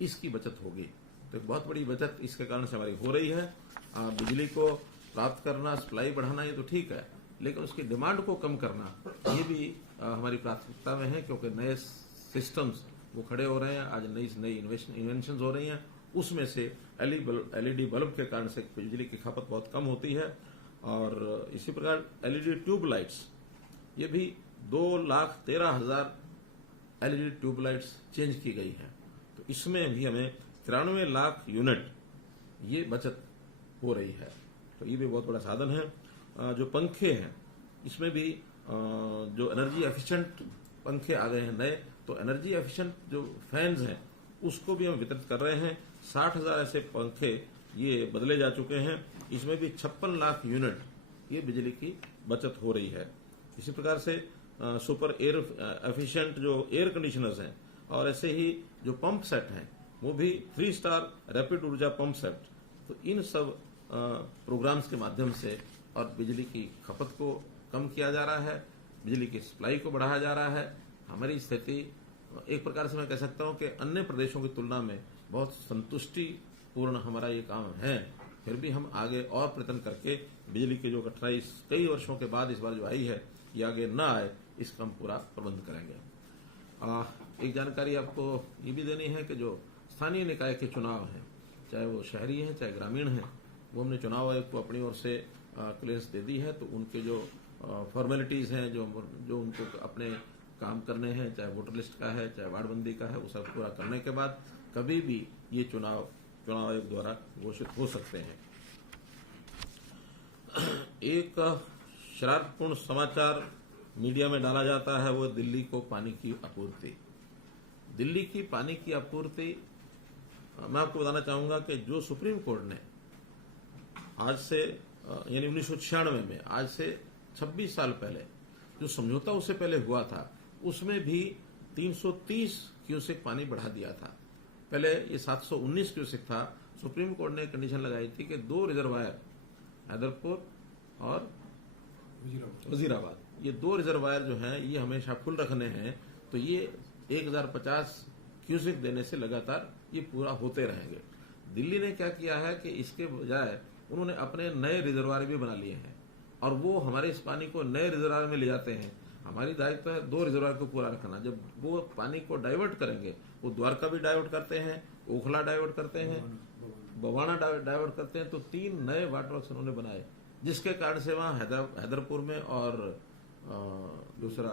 इसकी बचत होगी। तो एक बहुत बड़ी बचत इसके कारण से हमारी हो रही है। बिजली को प्राप्त करना, सप्लाई बढ़ाना ये तो ठीक है, लेकिन उसकी डिमांड को कम करना ये भी हमारी प्राथमिकता में है, क्योंकि नए सिस्टम्स वो खड़े हो रहे हैं। आज नई इन्वेंशन हो रही हैं, उसमें से एलईडी बल्ब के कारण से बिजली की खपत बहुत कम होती है। और इसी प्रकार एलईडी ट्यूब लाइट्स, ये भी 2,13,000 एलईडी ट्यूब लाइट्स चेंज की गई हैं। तो इसमें भी हमें 93 लाख यूनिट ये बचत हो रही है। तो ये भी बहुत बड़ा साधन है। जो पंखे हैं इसमें भी जो एनर्जी एफिशिएंट पंखे आ गए हैं नए, तो एनर्जी एफिशिएंट जो फैंस हैं उसको भी हम वितरित कर रहे हैं। 60,000 ऐसे पंखे ये बदले जा चुके हैं। इसमें भी 56 लाख यूनिट ये बिजली की बचत हो रही है। इसी प्रकार से सुपर एयर एफिशिएंट जो एयर कंडीशनर्स हैं, और ऐसे ही जो पंप सेट हैं वो भी 3 स्टार रैपिड ऊर्जा पंप सेट। तो इन सब प्रोग्राम्स के माध्यम से और बिजली की खपत को कम किया जा रहा है, बिजली की सप्लाई को बढ़ाया जा रहा है। हमारी स्थिति एक प्रकार से मैं कह सकता हूं कि अन्य प्रदेशों की तुलना में बहुत संतुष्टिपूर्ण हमारा ये काम है। फिर भी हम आगे और प्रयत्न करके बिजली की जो कठिनाई कई वर्षों के बाद इस बार जो आई है ये आगे न आए, इसका हम पूरा प्रबंध करेंगे। एक जानकारी आपको ये भी देनी है कि जो स्थानीय निकाय के चुनाव हैं, चाहे वो शहरी हैं चाहे ग्रामीण हैं, वो हमने चुनाव आयोग को अपनी ओर से क्लियरेंस दे दी है। तो उनके जो फॉर्मेलिटीज हैं, जो उनको अपने काम करने हैं, चाहे वोटर लिस्ट का है चाहे वार्डबंदी का है, वो सब पूरा करने के बाद कभी भी ये चुनाव आयोग द्वारा घोषित हो सकते हैं। एक शरारतपूर्ण समाचार मीडिया में डाला जाता है, वो दिल्ली को पानी की आपूर्ति। दिल्ली की पानी की आपूर्ति, मैं आपको बताना चाहूंगा कि जो सुप्रीम कोर्ट ने आज से यानी 1996 में, आज से 26 साल पहले जो समझौता उससे पहले हुआ था, उसमें भी 330 क्यूसेक पानी बढ़ा दिया था। पहले ये 719 क्यूसेक था। सुप्रीम कोर्ट ने कंडीशन लगाई थी कि 2 रिजर्वायर, हैदरपुर और वजीराबाद, ये 2 रिजर्वायर जो हैं ये हमेशा फुल रखने हैं। तो ये 1050 क्यूसेक देने से लगातार ये पूरा होते रहेंगे। दिल्ली ने क्या किया है कि इसके बजाय उन्होंने अपने नए रिजर्वायर भी बना लिए हैं, और वो हमारे इस पानी को नए रिजर्वायर में ले जाते हैं। हमारी दायित्व है 2 रिजर्वायर को पूरा रखना। जब वो पानी को डाइवर्ट करेंगे, वो द्वारका भी डाइवर्ट करते हैं, ओखला डाइवर्ट करते हैं, बवाना डाइवर्ट करते हैं। तो 3 नए वाटर वर्क्स उन्होंने बनाए, जिसके कारण से वहां हैदरपुर में और दूसरा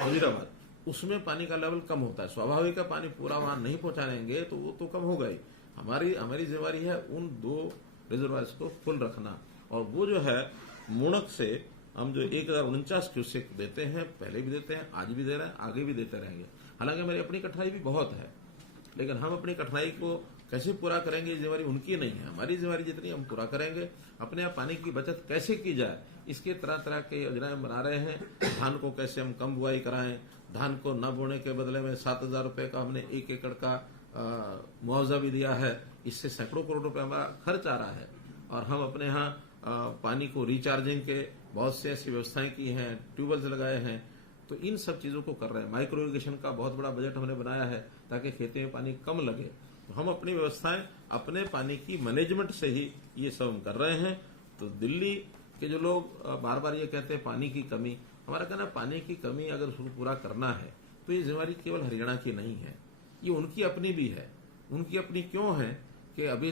वजीराबाद, उसमें पानी का लेवल कम होता है। स्वाभाविक है, पानी पूरा वहां नहीं पहुंचाएंगे तो वो तो कम होगा ही। हमारी जिम्मेवारी है उन 2 रिजर्वायर्स को फुल रखना। और वो जो है मुणक से हम जो 1049 क्यूसेक देते हैं, पहले भी देते हैं, आज भी दे रहे हैं, आगे भी देते रहेंगे। हालांकि हमारी अपनी कठिनाई भी बहुत है, लेकिन हम अपनी कठिनाई को कैसे पूरा करेंगे, जिम्मेवारी उनकी नहीं है, हमारी जिम्मेवारी जितनी हम पूरा करेंगे। अपने आप पानी की बचत कैसे की जाए, इसके तरह तरह के योजनाएं बना रहे हैं। धान को कैसे हम कम बुआई कराएं, धान को न बोने के बदले में 7,000 रुपए का हमने 1 एकड़ का मुआवजा भी दिया है। इससे सैकड़ों करोड़ रुपए हमारा खर्च आ रहा है। और हम अपने यहाँ पानी को रिचार्जिंग के बहुत से ऐसी व्यवस्थाएं की हैं, ट्यूबवेल्स लगाए हैं। तो इन सब चीजों को कर रहे हैं। माइक्रो इरिगेशन का बहुत बड़ा बजट हमने बनाया है ताकि खेती में पानी कम लगे। तो हम अपनी व्यवस्थाएं अपने पानी की मैनेजमेंट से ही ये सब हम कर रहे हैं। तो दिल्ली के जो लोग बार बार ये कहते हैं पानी की कमी, हमारा कहना है पानी की कमी अगर उसको पूरा करना है तो ये जिम्मेवारी केवल हरियाणा की नहीं है, ये उनकी अपनी भी है। उनकी अपनी क्यों है कि अब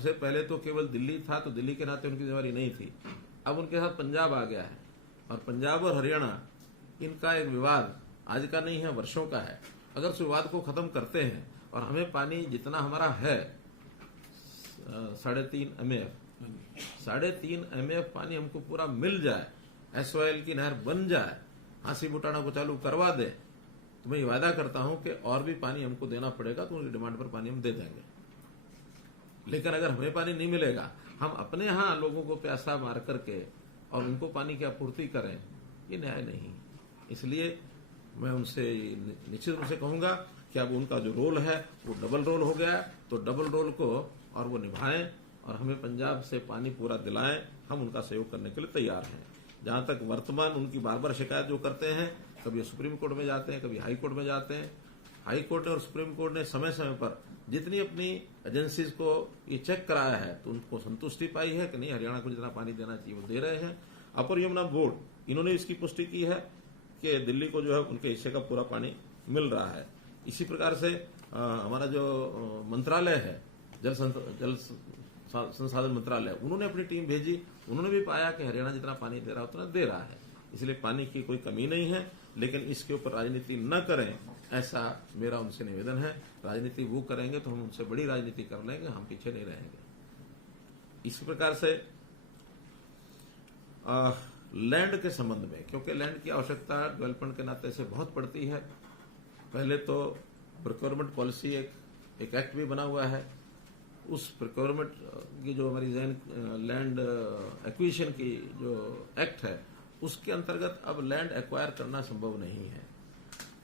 से पहले तो केवल दिल्ली था, तो दिल्ली के नाते उनकी जिम्मेवारी नहीं थी। अब उनके साथ पंजाब आ गया है, और पंजाब और हरियाणा इनका एक विवाद आज का नहीं है, वर्षों का है। अगर उस विवाद को खत्म करते हैं और हमें पानी जितना हमारा है 3.5 MF पानी हमको पूरा मिल जाए, SYL की नहर बन जाए, हांसी बुटाना को चालू करवा दे, तो मैं ये वादा करता हूं कि और भी पानी हमको देना पड़ेगा तो उनकी डिमांड पर पानी हम दे देंगे। लेकिन अगर हमें पानी नहीं मिलेगा, हम अपने यहाँ लोगों को प्यासा मार करके और उनको पानी की आपूर्ति करें, ये न्याय नहीं। इसलिए मैं उनसे निश्चित रूप से कहूंगा कि अब उनका जो रोल है वो डबल रोल हो गया है, तो डबल रोल को और वो निभाएं और हमें पंजाब से पानी पूरा दिलाएं। हम उनका सहयोग करने के लिए तैयार हैं। जहां तक वर्तमान उनकी बार बार शिकायत जो करते हैं, कभी सुप्रीम कोर्ट में जाते हैं, कभी हाई कोर्ट में जाते हैं, हाई कोर्ट और सुप्रीम कोर्ट ने समय समय पर जितनी अपनी एजेंसीज को ये चेक कराया है तो उनको संतुष्टि पाई है कि नहीं हरियाणा को जितना पानी देना चाहिए वो दे रहे हैं। अपर यमुना बोर्ड इन्होंने इसकी पुष्टि की है कि दिल्ली को जो है उनके हिस्से का पूरा पानी मिल रहा है। इसी प्रकार से हमारा जो मंत्रालय है जल संसाधन मंत्रालय, उन्होंने अपनी टीम भेजी, उन्होंने भी पाया कि हरियाणा जितना पानी दे रहा है उतना दे रहा है, इसलिए पानी की कोई कमी नहीं है। लेकिन इसके ऊपर राजनीति न करें, ऐसा मेरा उनसे निवेदन है। राजनीति वो करेंगे तो हम उनसे बड़ी राजनीति कर लेंगे, हम पीछे नहीं रहेंगे। इसी प्रकार से लैंड के संबंध में, क्योंकि लैंड की आवश्यकता डेवलपमेंट के नाते से बहुत पड़ती है। पहले तो प्रोक्योरमेंट पॉलिसी एक एक्ट भी बना हुआ है, उस प्रोक्योरमेंट की जो हमारी लैंड एक्विजिशन की जो एक्ट है उसके अंतर्गत अब लैंड एक्वायर करना संभव नहीं है।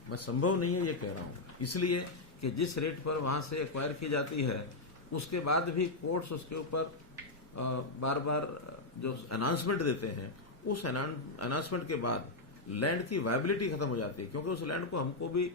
मैं संभव नहीं है ये कह रहा हूं इसलिए कि जिस रेट पर वहां से एक्वायर की जाती है उसके बाद भी कोर्ट्स उसके ऊपर बार बार जो अनाउंसमेंट देते हैं, उस अनाउंसमेंट के बाद लैंड की वायबिलिटी खत्म हो जाती है, क्योंकि उस लैंड को हमको भी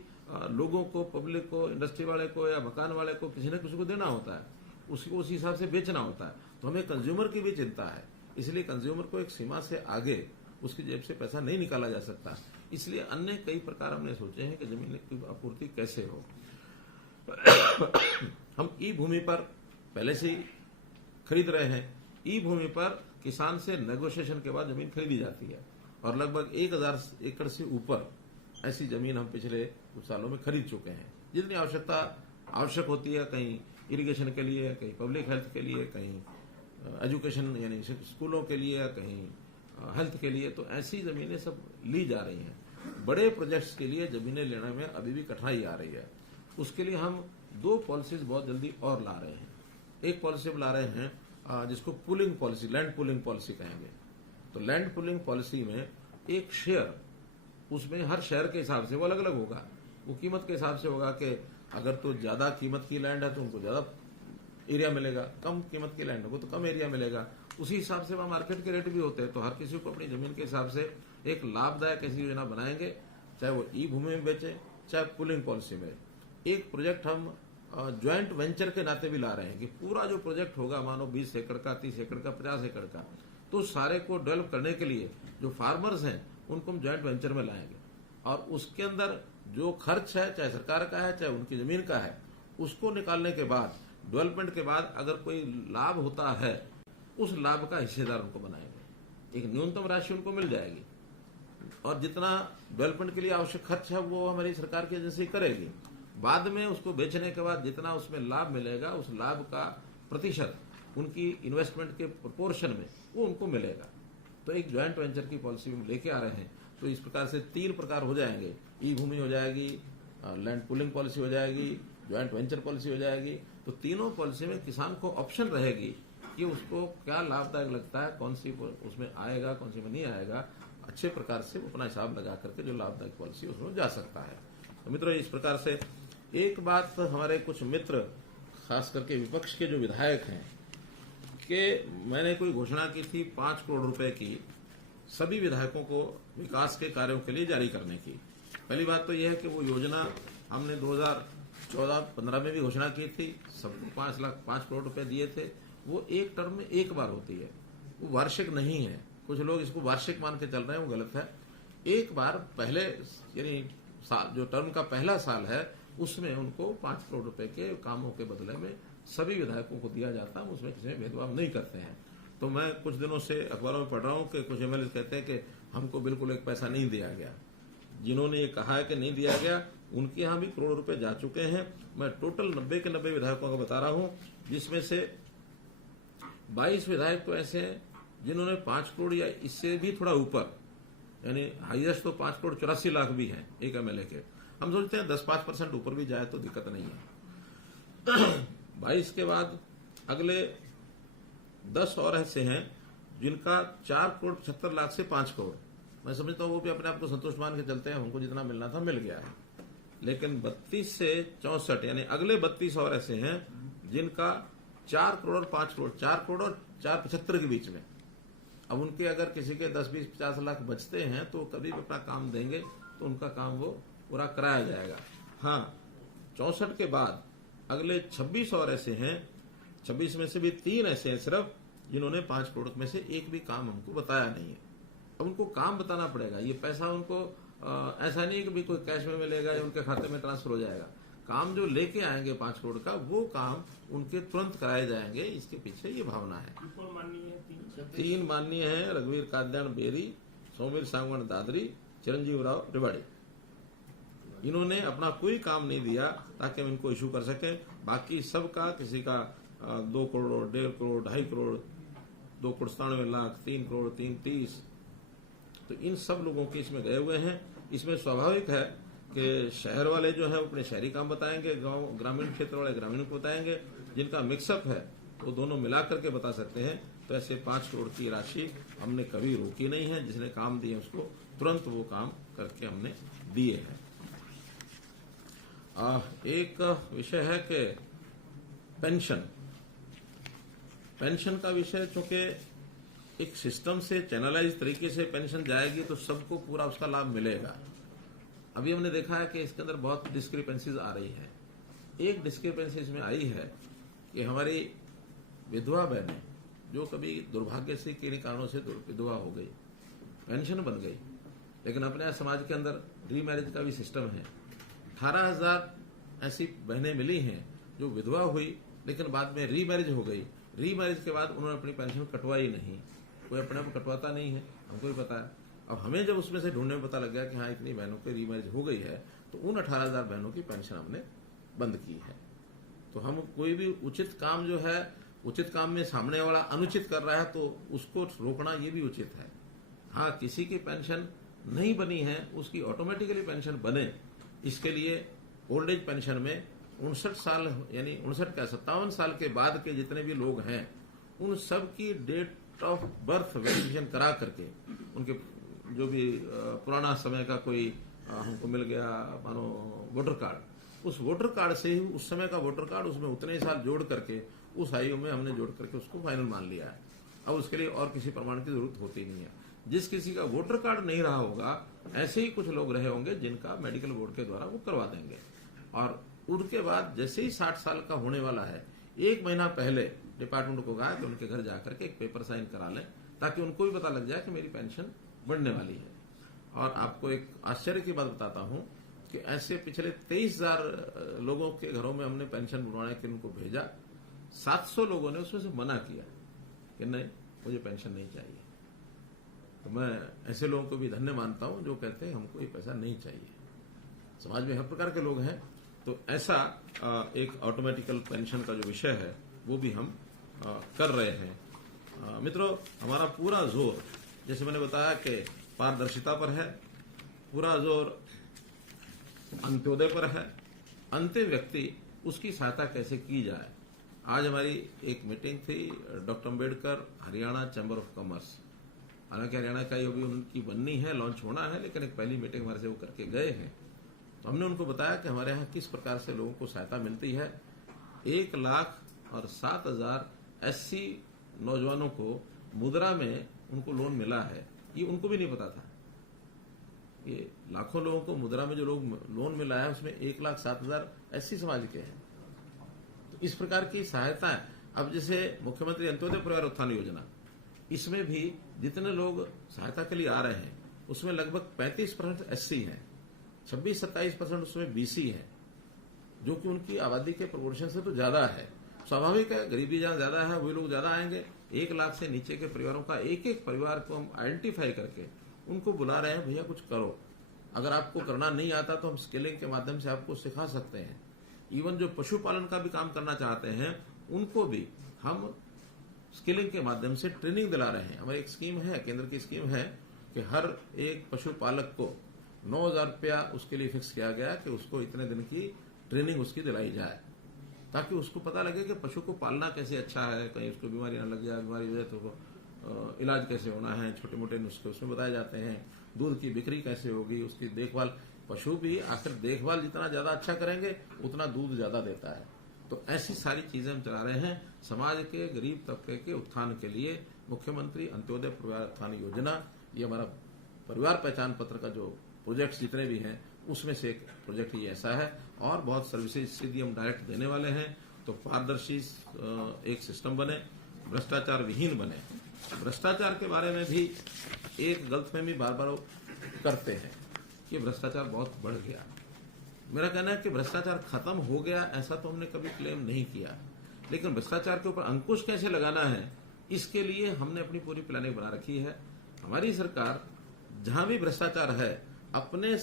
लोगों को, पब्लिक को, इंडस्ट्री वाले को या मकान वाले को किसी न किसी को देना होता है, उसको उसी हिसाब से बेचना होता है। तो हमें कंज्यूमर की भी चिंता है, इसलिए कंज्यूमर को एक सीमा से आगे उसकी जेब से पैसा नहीं निकाला जा सकता। इसलिए अन्य कई प्रकार हमने सोचे हैं कि जमीन की आपूर्ति कैसे हो। हम ई भूमि पर पहले से ही खरीद रहे हैं। ई भूमि पर किसान से नेगोशिएशन के बाद जमीन खरीदी जाती है और लगभग 1000 एकड़ से ऊपर ऐसी जमीन हम पिछले कुछ सालों में खरीद चुके हैं। जितनी आवश्यक होती है, कहीं इरिगेशन के लिए, कहीं पब्लिक हेल्थ के लिए, कहीं एजुकेशन यानी स्कूलों के लिए, कहीं हेल्थ के लिए, तो ऐसी जमीनें सब ली जा रही हैं। बड़े प्रोजेक्ट्स के लिए जमीनें लेने में अभी भी कठिनाई आ रही है। उसके लिए हम 2 पॉलिसीज बहुत जल्दी और ला रहे हैं। एक पॉलिसी ला रहे हैं जिसको pulling policy, land pulling policy कहेंगे। तो लैंड पुलिंग पॉलिसी में एक शेयर, उसमें हर शहर के हिसाब से वो अलग अलग होगा, वो कीमत के हिसाब से होगा कि अगर तो ज्यादा कीमत की लैंड है तो उनको ज्यादा एरिया मिलेगा, कम कीमत की लैंड होगा तो कम एरिया मिलेगा। उसी हिसाब से वहां मार्केट के रेट भी होते हैं। तो हर किसी को अपनी जमीन के हिसाब से एक लाभदायक ऐसी योजना बनाएंगे, चाहे वो ई भूमि में बेचे, चाहे पुलिंग पॉलिसी में। एक प्रोजेक्ट हम ज्वाइंट वेंचर के नाते भी ला रहे हैं कि पूरा जो प्रोजेक्ट होगा, मानो 20 एकड़ का, 30 एकड़ का, 50 एकड़ का, तो सारे को डेवलप करने के लिए जो फार्मर्स हैं उनको हम ज्वाइंट वेंचर में लाएंगे और उसके अंदर जो खर्च है, चाहे सरकार का है चाहे उनकी जमीन का है, उसको निकालने के बाद, डेवलपमेंट के बाद अगर कोई लाभ होता है, उस लाभ का हिस्सेदार उनको बनाएंगे। एक न्यूनतम राशि उनको मिल जाएगी और जितना डेवलपमेंट के लिए आवश्यक खर्च है वो हमारी सरकार की एजेंसी करेगी। बाद में उसको बेचने के बाद जितना उसमें लाभ मिलेगा, उस लाभ का प्रतिशत उनकी इन्वेस्टमेंट के प्रोपोर्शन में वो उनको मिलेगा। तो एक ज्वाइंट वेंचर की पॉलिसी हम लेके आ रहे हैं। तो इस प्रकार से 3 प्रकार हो जाएंगे, ई भूमि हो जाएगी, लैंड पुलिंग पॉलिसी हो जाएगी, ज्वाइंट वेंचर पॉलिसी हो जाएगी। तो तीनों पॉलिसी में किसान को ऑप्शन रहेगी कि उसको क्या लाभदायक लगता है, कौन सी उसमें आएगा, कौन सी में नहीं आएगा। अच्छे प्रकार से वो अपना हिसाब लगा करके जो लाभदायक पॉलिसी उसमें जा सकता है। तो मित्रों, इस प्रकार से एक बात हमारे कुछ मित्र, खास करके विपक्ष के जो विधायक हैं, कि मैंने कोई घोषणा की थी 5 करोड़ रुपए की सभी विधायकों को विकास के कार्यों के लिए जारी करने की। पहली बात तो यह है कि वो योजना हमने 2014-15 में भी घोषणा की थी, सबको 5 करोड़ रुपए दिए थे। वो एक टर्म में एक बार होती है, वो वार्षिक नहीं है। कुछ लोग इसको वार्षिक मान के चल रहे हैं, वो गलत है। एक बार पहले यानी साल, जो टर्म का पहला साल है, उसमें उनको 5 करोड़ रुपए के कामों के बदले में सभी विधायकों को दिया जाता है। उसमें किसी में भेदभाव नहीं करते हैं। तो मैं कुछ दिनों से अखबारों में पढ़ रहा हूं कि कुछ एमएलए कहते हैं कि हमको बिल्कुल एक पैसा नहीं दिया गया। जिन्होंने ये कहा है कि नहीं दिया गया, उनके यहाँ भी करोड़ रुपए जा चुके हैं। मैं टोटल 90 के 90 विधायकों को बता रहा हूं, जिसमें से 22 विधायक तो ऐसे हैं जिन्होंने 5 करोड़ या इससे भी थोड़ा ऊपर, यानी हाईएस्ट तो 5 करोड़ 84 लाख भी है एक एमएलए के। हम सोचते हैं 10-5% ऊपर भी जाए तो दिक्कत नहीं है। 22 के बाद अगले 10 और ऐसे हैं जिनका 4 करोड़ 75 लाख से 5 करोड़। मैं समझता हूँ वो भी अपने आप को संतुष्ट मान के चलते हैं, हमको जितना मिलना था मिल गया है। लेकिन 32 से 64 यानी अगले 32 और ऐसे हैं जिनका 4 करोड़ और 5 करोड़, 4 करोड़ और 475 के बीच में। अब उनके अगर किसी के 10-20-50 लाख बचते हैं तो कभी भी अपना काम देंगे तो उनका काम वो पूरा कराया जाएगा। हाँ, 64 के बाद अगले 26 और ऐसे हैं, 26 में से भी 3 ऐसे हैं सिर्फ जिन्होंने 5 करोड़ में से एक भी काम हमको बताया नहीं है। अब उनको काम बताना पड़ेगा। ये पैसा उनको ऐसा नहीं है कि भी कोई कैश में मिलेगा या उनके खाते में ट्रांसफर हो जाएगा। काम जो लेके आएंगे 5 करोड़ का, वो काम उनके तुरंत कराए जाएंगे। इसके पीछे ये भावना है। 3 माननीय हैं, रघुवीर काद्यान बेरी, सौमीर सांगवान दादरी, चिरंजीव राव रिवाड़ी। इन्होंने अपना कोई काम नहीं दिया ताकि हम इनको इशू कर सकें। बाकी सबका, किसी का 2 करोड़, 1.5 करोड़, 2.5 करोड़, 2 करोड़ 97 लाख, 3 करोड़ 330, तो इन सब लोगों के इसमें गए हुए हैं। इसमें स्वाभाविक है कि शहर वाले जो है अपने शहरी काम बताएंगे, गांव ग्रामीण क्षेत्र वाले ग्रामीण को बताएंगे। जिनका मिक्सअप है वो दोनों मिला करके बता सकते हैं। तो ऐसे 5 करोड़ की राशि हमने कभी रोकी नहीं है। जिसने काम दिए उसको तुरंत वो काम करके हमने दिए हैं। एक विषय है कि पेंशन का विषय, चूंकि एक सिस्टम से चैनलाइज तरीके से पेंशन जाएगी तो सबको पूरा उसका लाभ मिलेगा। अभी हमने देखा है कि इसके अंदर बहुत डिस्क्रिपेंसीज आ रही है। एक डिस्क्रिपेंसी इसमें आई है कि हमारी विधवा बहनें जो कभी दुर्भाग्य से किन्हीं कारणों से विधवा हो गई, पेंशन बन गई, लेकिन अपने समाज के अंदर रीमैरिज का भी सिस्टम है। 18,000 ऐसी बहनें मिली हैं जो विधवा हुई लेकिन बाद में रीमैरिज हो गई। रीमैरिज के बाद उन्होंने अपनी पेंशन कटवाई नहीं। कोई अपने आप कटवाता नहीं है, हमको भी पता है। अब हमें जब उसमें से ढूंढने में पता लग गया कि हाँ इतनी बहनों की रीमैरिज हो गई है, तो उन 18,000 बहनों की पेंशन हमने बंद की है। तो हम कोई भी उचित काम जो है, उचित काम में सामने वाला अनुचित कर रहा है तो उसको रोकना ये भी उचित है। हाँ, किसी की पेंशन नहीं बनी है उसकी ऑटोमेटिकली पेंशन बने, इसके लिए ओल्ड एज पेंशन में 59 साल यानी 57 साल के बाद के जितने भी लोग हैं उन सब की डेट ऑफ बर्थ वेरिफिकेशन करा करके, उनके जो भी पुराना समय का कोई हमको मिल गया मानो वोटर कार्ड, उस वोटर कार्ड से ही उस समय का वोटर कार्ड उसमें उतने ही साल जोड़ करके उस आयु में हमने जोड़ करके उसको फाइनल मान लिया है। अब उसके लिए और किसी प्रमाण की जरूरत होती नहीं है। जिस किसी का वोटर कार्ड नहीं रहा होगा, ऐसे ही कुछ लोग रहे होंगे जिनका मेडिकल बोर्ड के द्वारा वो करवा देंगे। और उनके बाद जैसे ही 60 साल का होने वाला है, 1 महीना पहले डिपार्टमेंट को कहा कि उनके घर जाकर के एक पेपर साइन करा लें, ताकि उनको भी पता लग जाए कि मेरी पेंशन बढ़ने वाली है। और आपको एक आश्चर्य की बात बताता हूं कि ऐसे पिछले 23,000 लोगों के घरों में हमने पेंशन बनवाने के उनको भेजा। 700 लोगों ने उसमें से मना किया कि नहीं, मुझे पेंशन नहीं चाहिए। तो मैं ऐसे लोगों को भी धन्य मानता हूं जो कहते हैं हमको ये पैसा नहीं चाहिए। समाज में हर प्रकार के लोग हैं, तो ऐसा एक ऑटोमेटिकल पेंशन का जो विषय है वो भी हम कर रहे हैं। मित्रों, हमारा पूरा जोर, जैसे मैंने बताया कि पारदर्शिता पर है, पूरा जोर अंत्योदय पर है। अंतिम व्यक्ति उसकी सहायता कैसे की जाए। आज हमारी एक मीटिंग थी doctor Ambedkar Haryana chamber of commerce. हालांकि हरियाणा का ये भी उनकी बननी है, लॉन्च होना है, लेकिन एक पहली मीटिंग हमारे से वो करके गए हैं। तो हमने उनको बताया कि हमारे यहाँ किस प्रकार से लोगों को सहायता मिलती है। 1,07,000 SC नौजवानों को मुद्रा में उनको लोन मिला है, ये उनको भी नहीं पता था। ये लाखों लोगों को मुद्रा में जो लोग लोन मिला है उसमें 1,07,000 SC समाज के हैं। तो इस प्रकार की सहायता है। अब जैसे मुख्यमंत्री अंत्योदय परिवार उत्थान योजना, इसमें भी जितने लोग सहायता के लिए आ रहे हैं उसमें लगभग 35% SC हैं, 26-27% उसमें BC है, जो कि उनकी आबादी के प्रोपोर्शन से तो ज्यादा है। स्वाभाविक है, गरीबी जहां ज्यादा है वही लोग ज्यादा आएंगे। 1 लाख से नीचे के परिवारों का एक परिवार को हम आइडेंटिफाई करके उनको बुला रहे हैं, भैया कुछ करो। अगर आपको करना नहीं आता तो हम स्किलिंग के माध्यम से आपको सिखा सकते हैं। इवन जो पशुपालन का भी काम करना चाहते हैं उनको भी हम स्किलिंग के माध्यम से ट्रेनिंग दिला रहे हैं। हमारी एक स्कीम है, केंद्र की स्कीम है कि हर एक पशुपालक को 9,000 रुपया उसके लिए फिक्स किया गया कि उसको इतने दिन की ट्रेनिंग उसकी दिलाई जाए, ताकि उसको पता लगे कि पशु को पालना कैसे अच्छा है, कहीं उसको बीमारी ना लग जाए, बीमारी हो जाए तो इलाज कैसे होना है, छोटे मोटे नुस्खे उसमें बताए जाते हैं। दूध की बिक्री कैसे होगी, उसकी देखभाल, पशु भी आखिर देखभाल जितना ज्यादा अच्छा करेंगे उतना दूध ज्यादा देता है। तो ऐसी सारी चीजें हम चला रहे हैं समाज के गरीब तबके के उत्थान के लिए। मुख्यमंत्री अंत्योदय परिवार उत्थान योजना, ये हमारा परिवार पहचान पत्र का जो प्रोजेक्ट्स जितने भी हैं उसमें से एक प्रोजेक्ट ये ऐसा है। और बहुत सर्विसेज सीधी हम डायरेक्ट देने वाले हैं, तो पारदर्शी एक सिस्टम बने, भ्रष्टाचार विहीन बने। भ्रष्टाचार के बारे में भी एक गलतफहमी बार बार करते हैं कि भ्रष्टाचार बहुत बढ़ गया। मेरा कहना है कि भ्रष्टाचार खत्म हो गया ऐसा तो हमने कभी क्लेम नहीं किया, लेकिन भ्रष्टाचार के ऊपर अंकुश कैसे लगाना है इसके लिए हमने अपनी पूरी प्लानिंग बना रखी है। हमारी सरकार जहां भी भ्रष्टाचार है अपने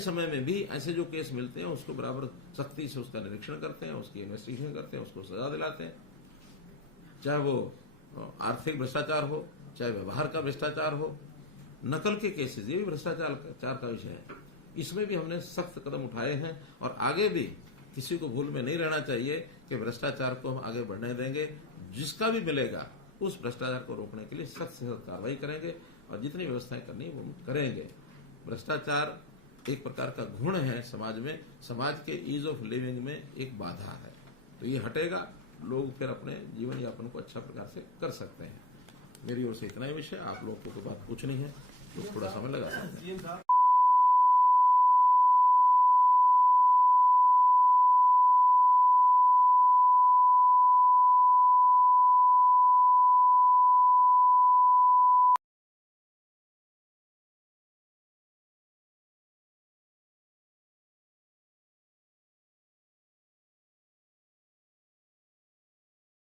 समय में भी ऐसे जो केस मिलते हैं उसको बराबर सख्ती से उसका निरीक्षण करते हैं, उसकी इन्वेस्टिगेशन करते हैं, उसको सजा दिलाते हैं। चाहे वो आर्थिक भ्रष्टाचार हो, चाहे व्यवहार का भ्रष्टाचार हो, नकल के केसेस, ये भी भ्रष्टाचार का विषय है। इसमें भी हमने सख्त कदम उठाए हैं और आगे भी किसी को भूल में नहीं रहना चाहिए कि भ्रष्टाचार को हम आगे बढ़ने देंगे। जिसका भी मिलेगा उस भ्रष्टाचार को रोकने के लिए सख्त से सख्त कार्रवाई करेंगे और जितनी व्यवस्थाएं करनी है वो हम करेंगे। भ्रष्टाचार एक प्रकार का घुण है समाज में, समाज के ईज ऑफ लिविंग में एक बाधा है। तो ये हटेगा, लोग फिर अपने जीवन यापन को अच्छा प्रकार से कर सकते हैं। मेरी ओर से इतना ही विषय, आप लोग को तो बात पूछनी है तो थोड़ा समय लगा सकते हैं।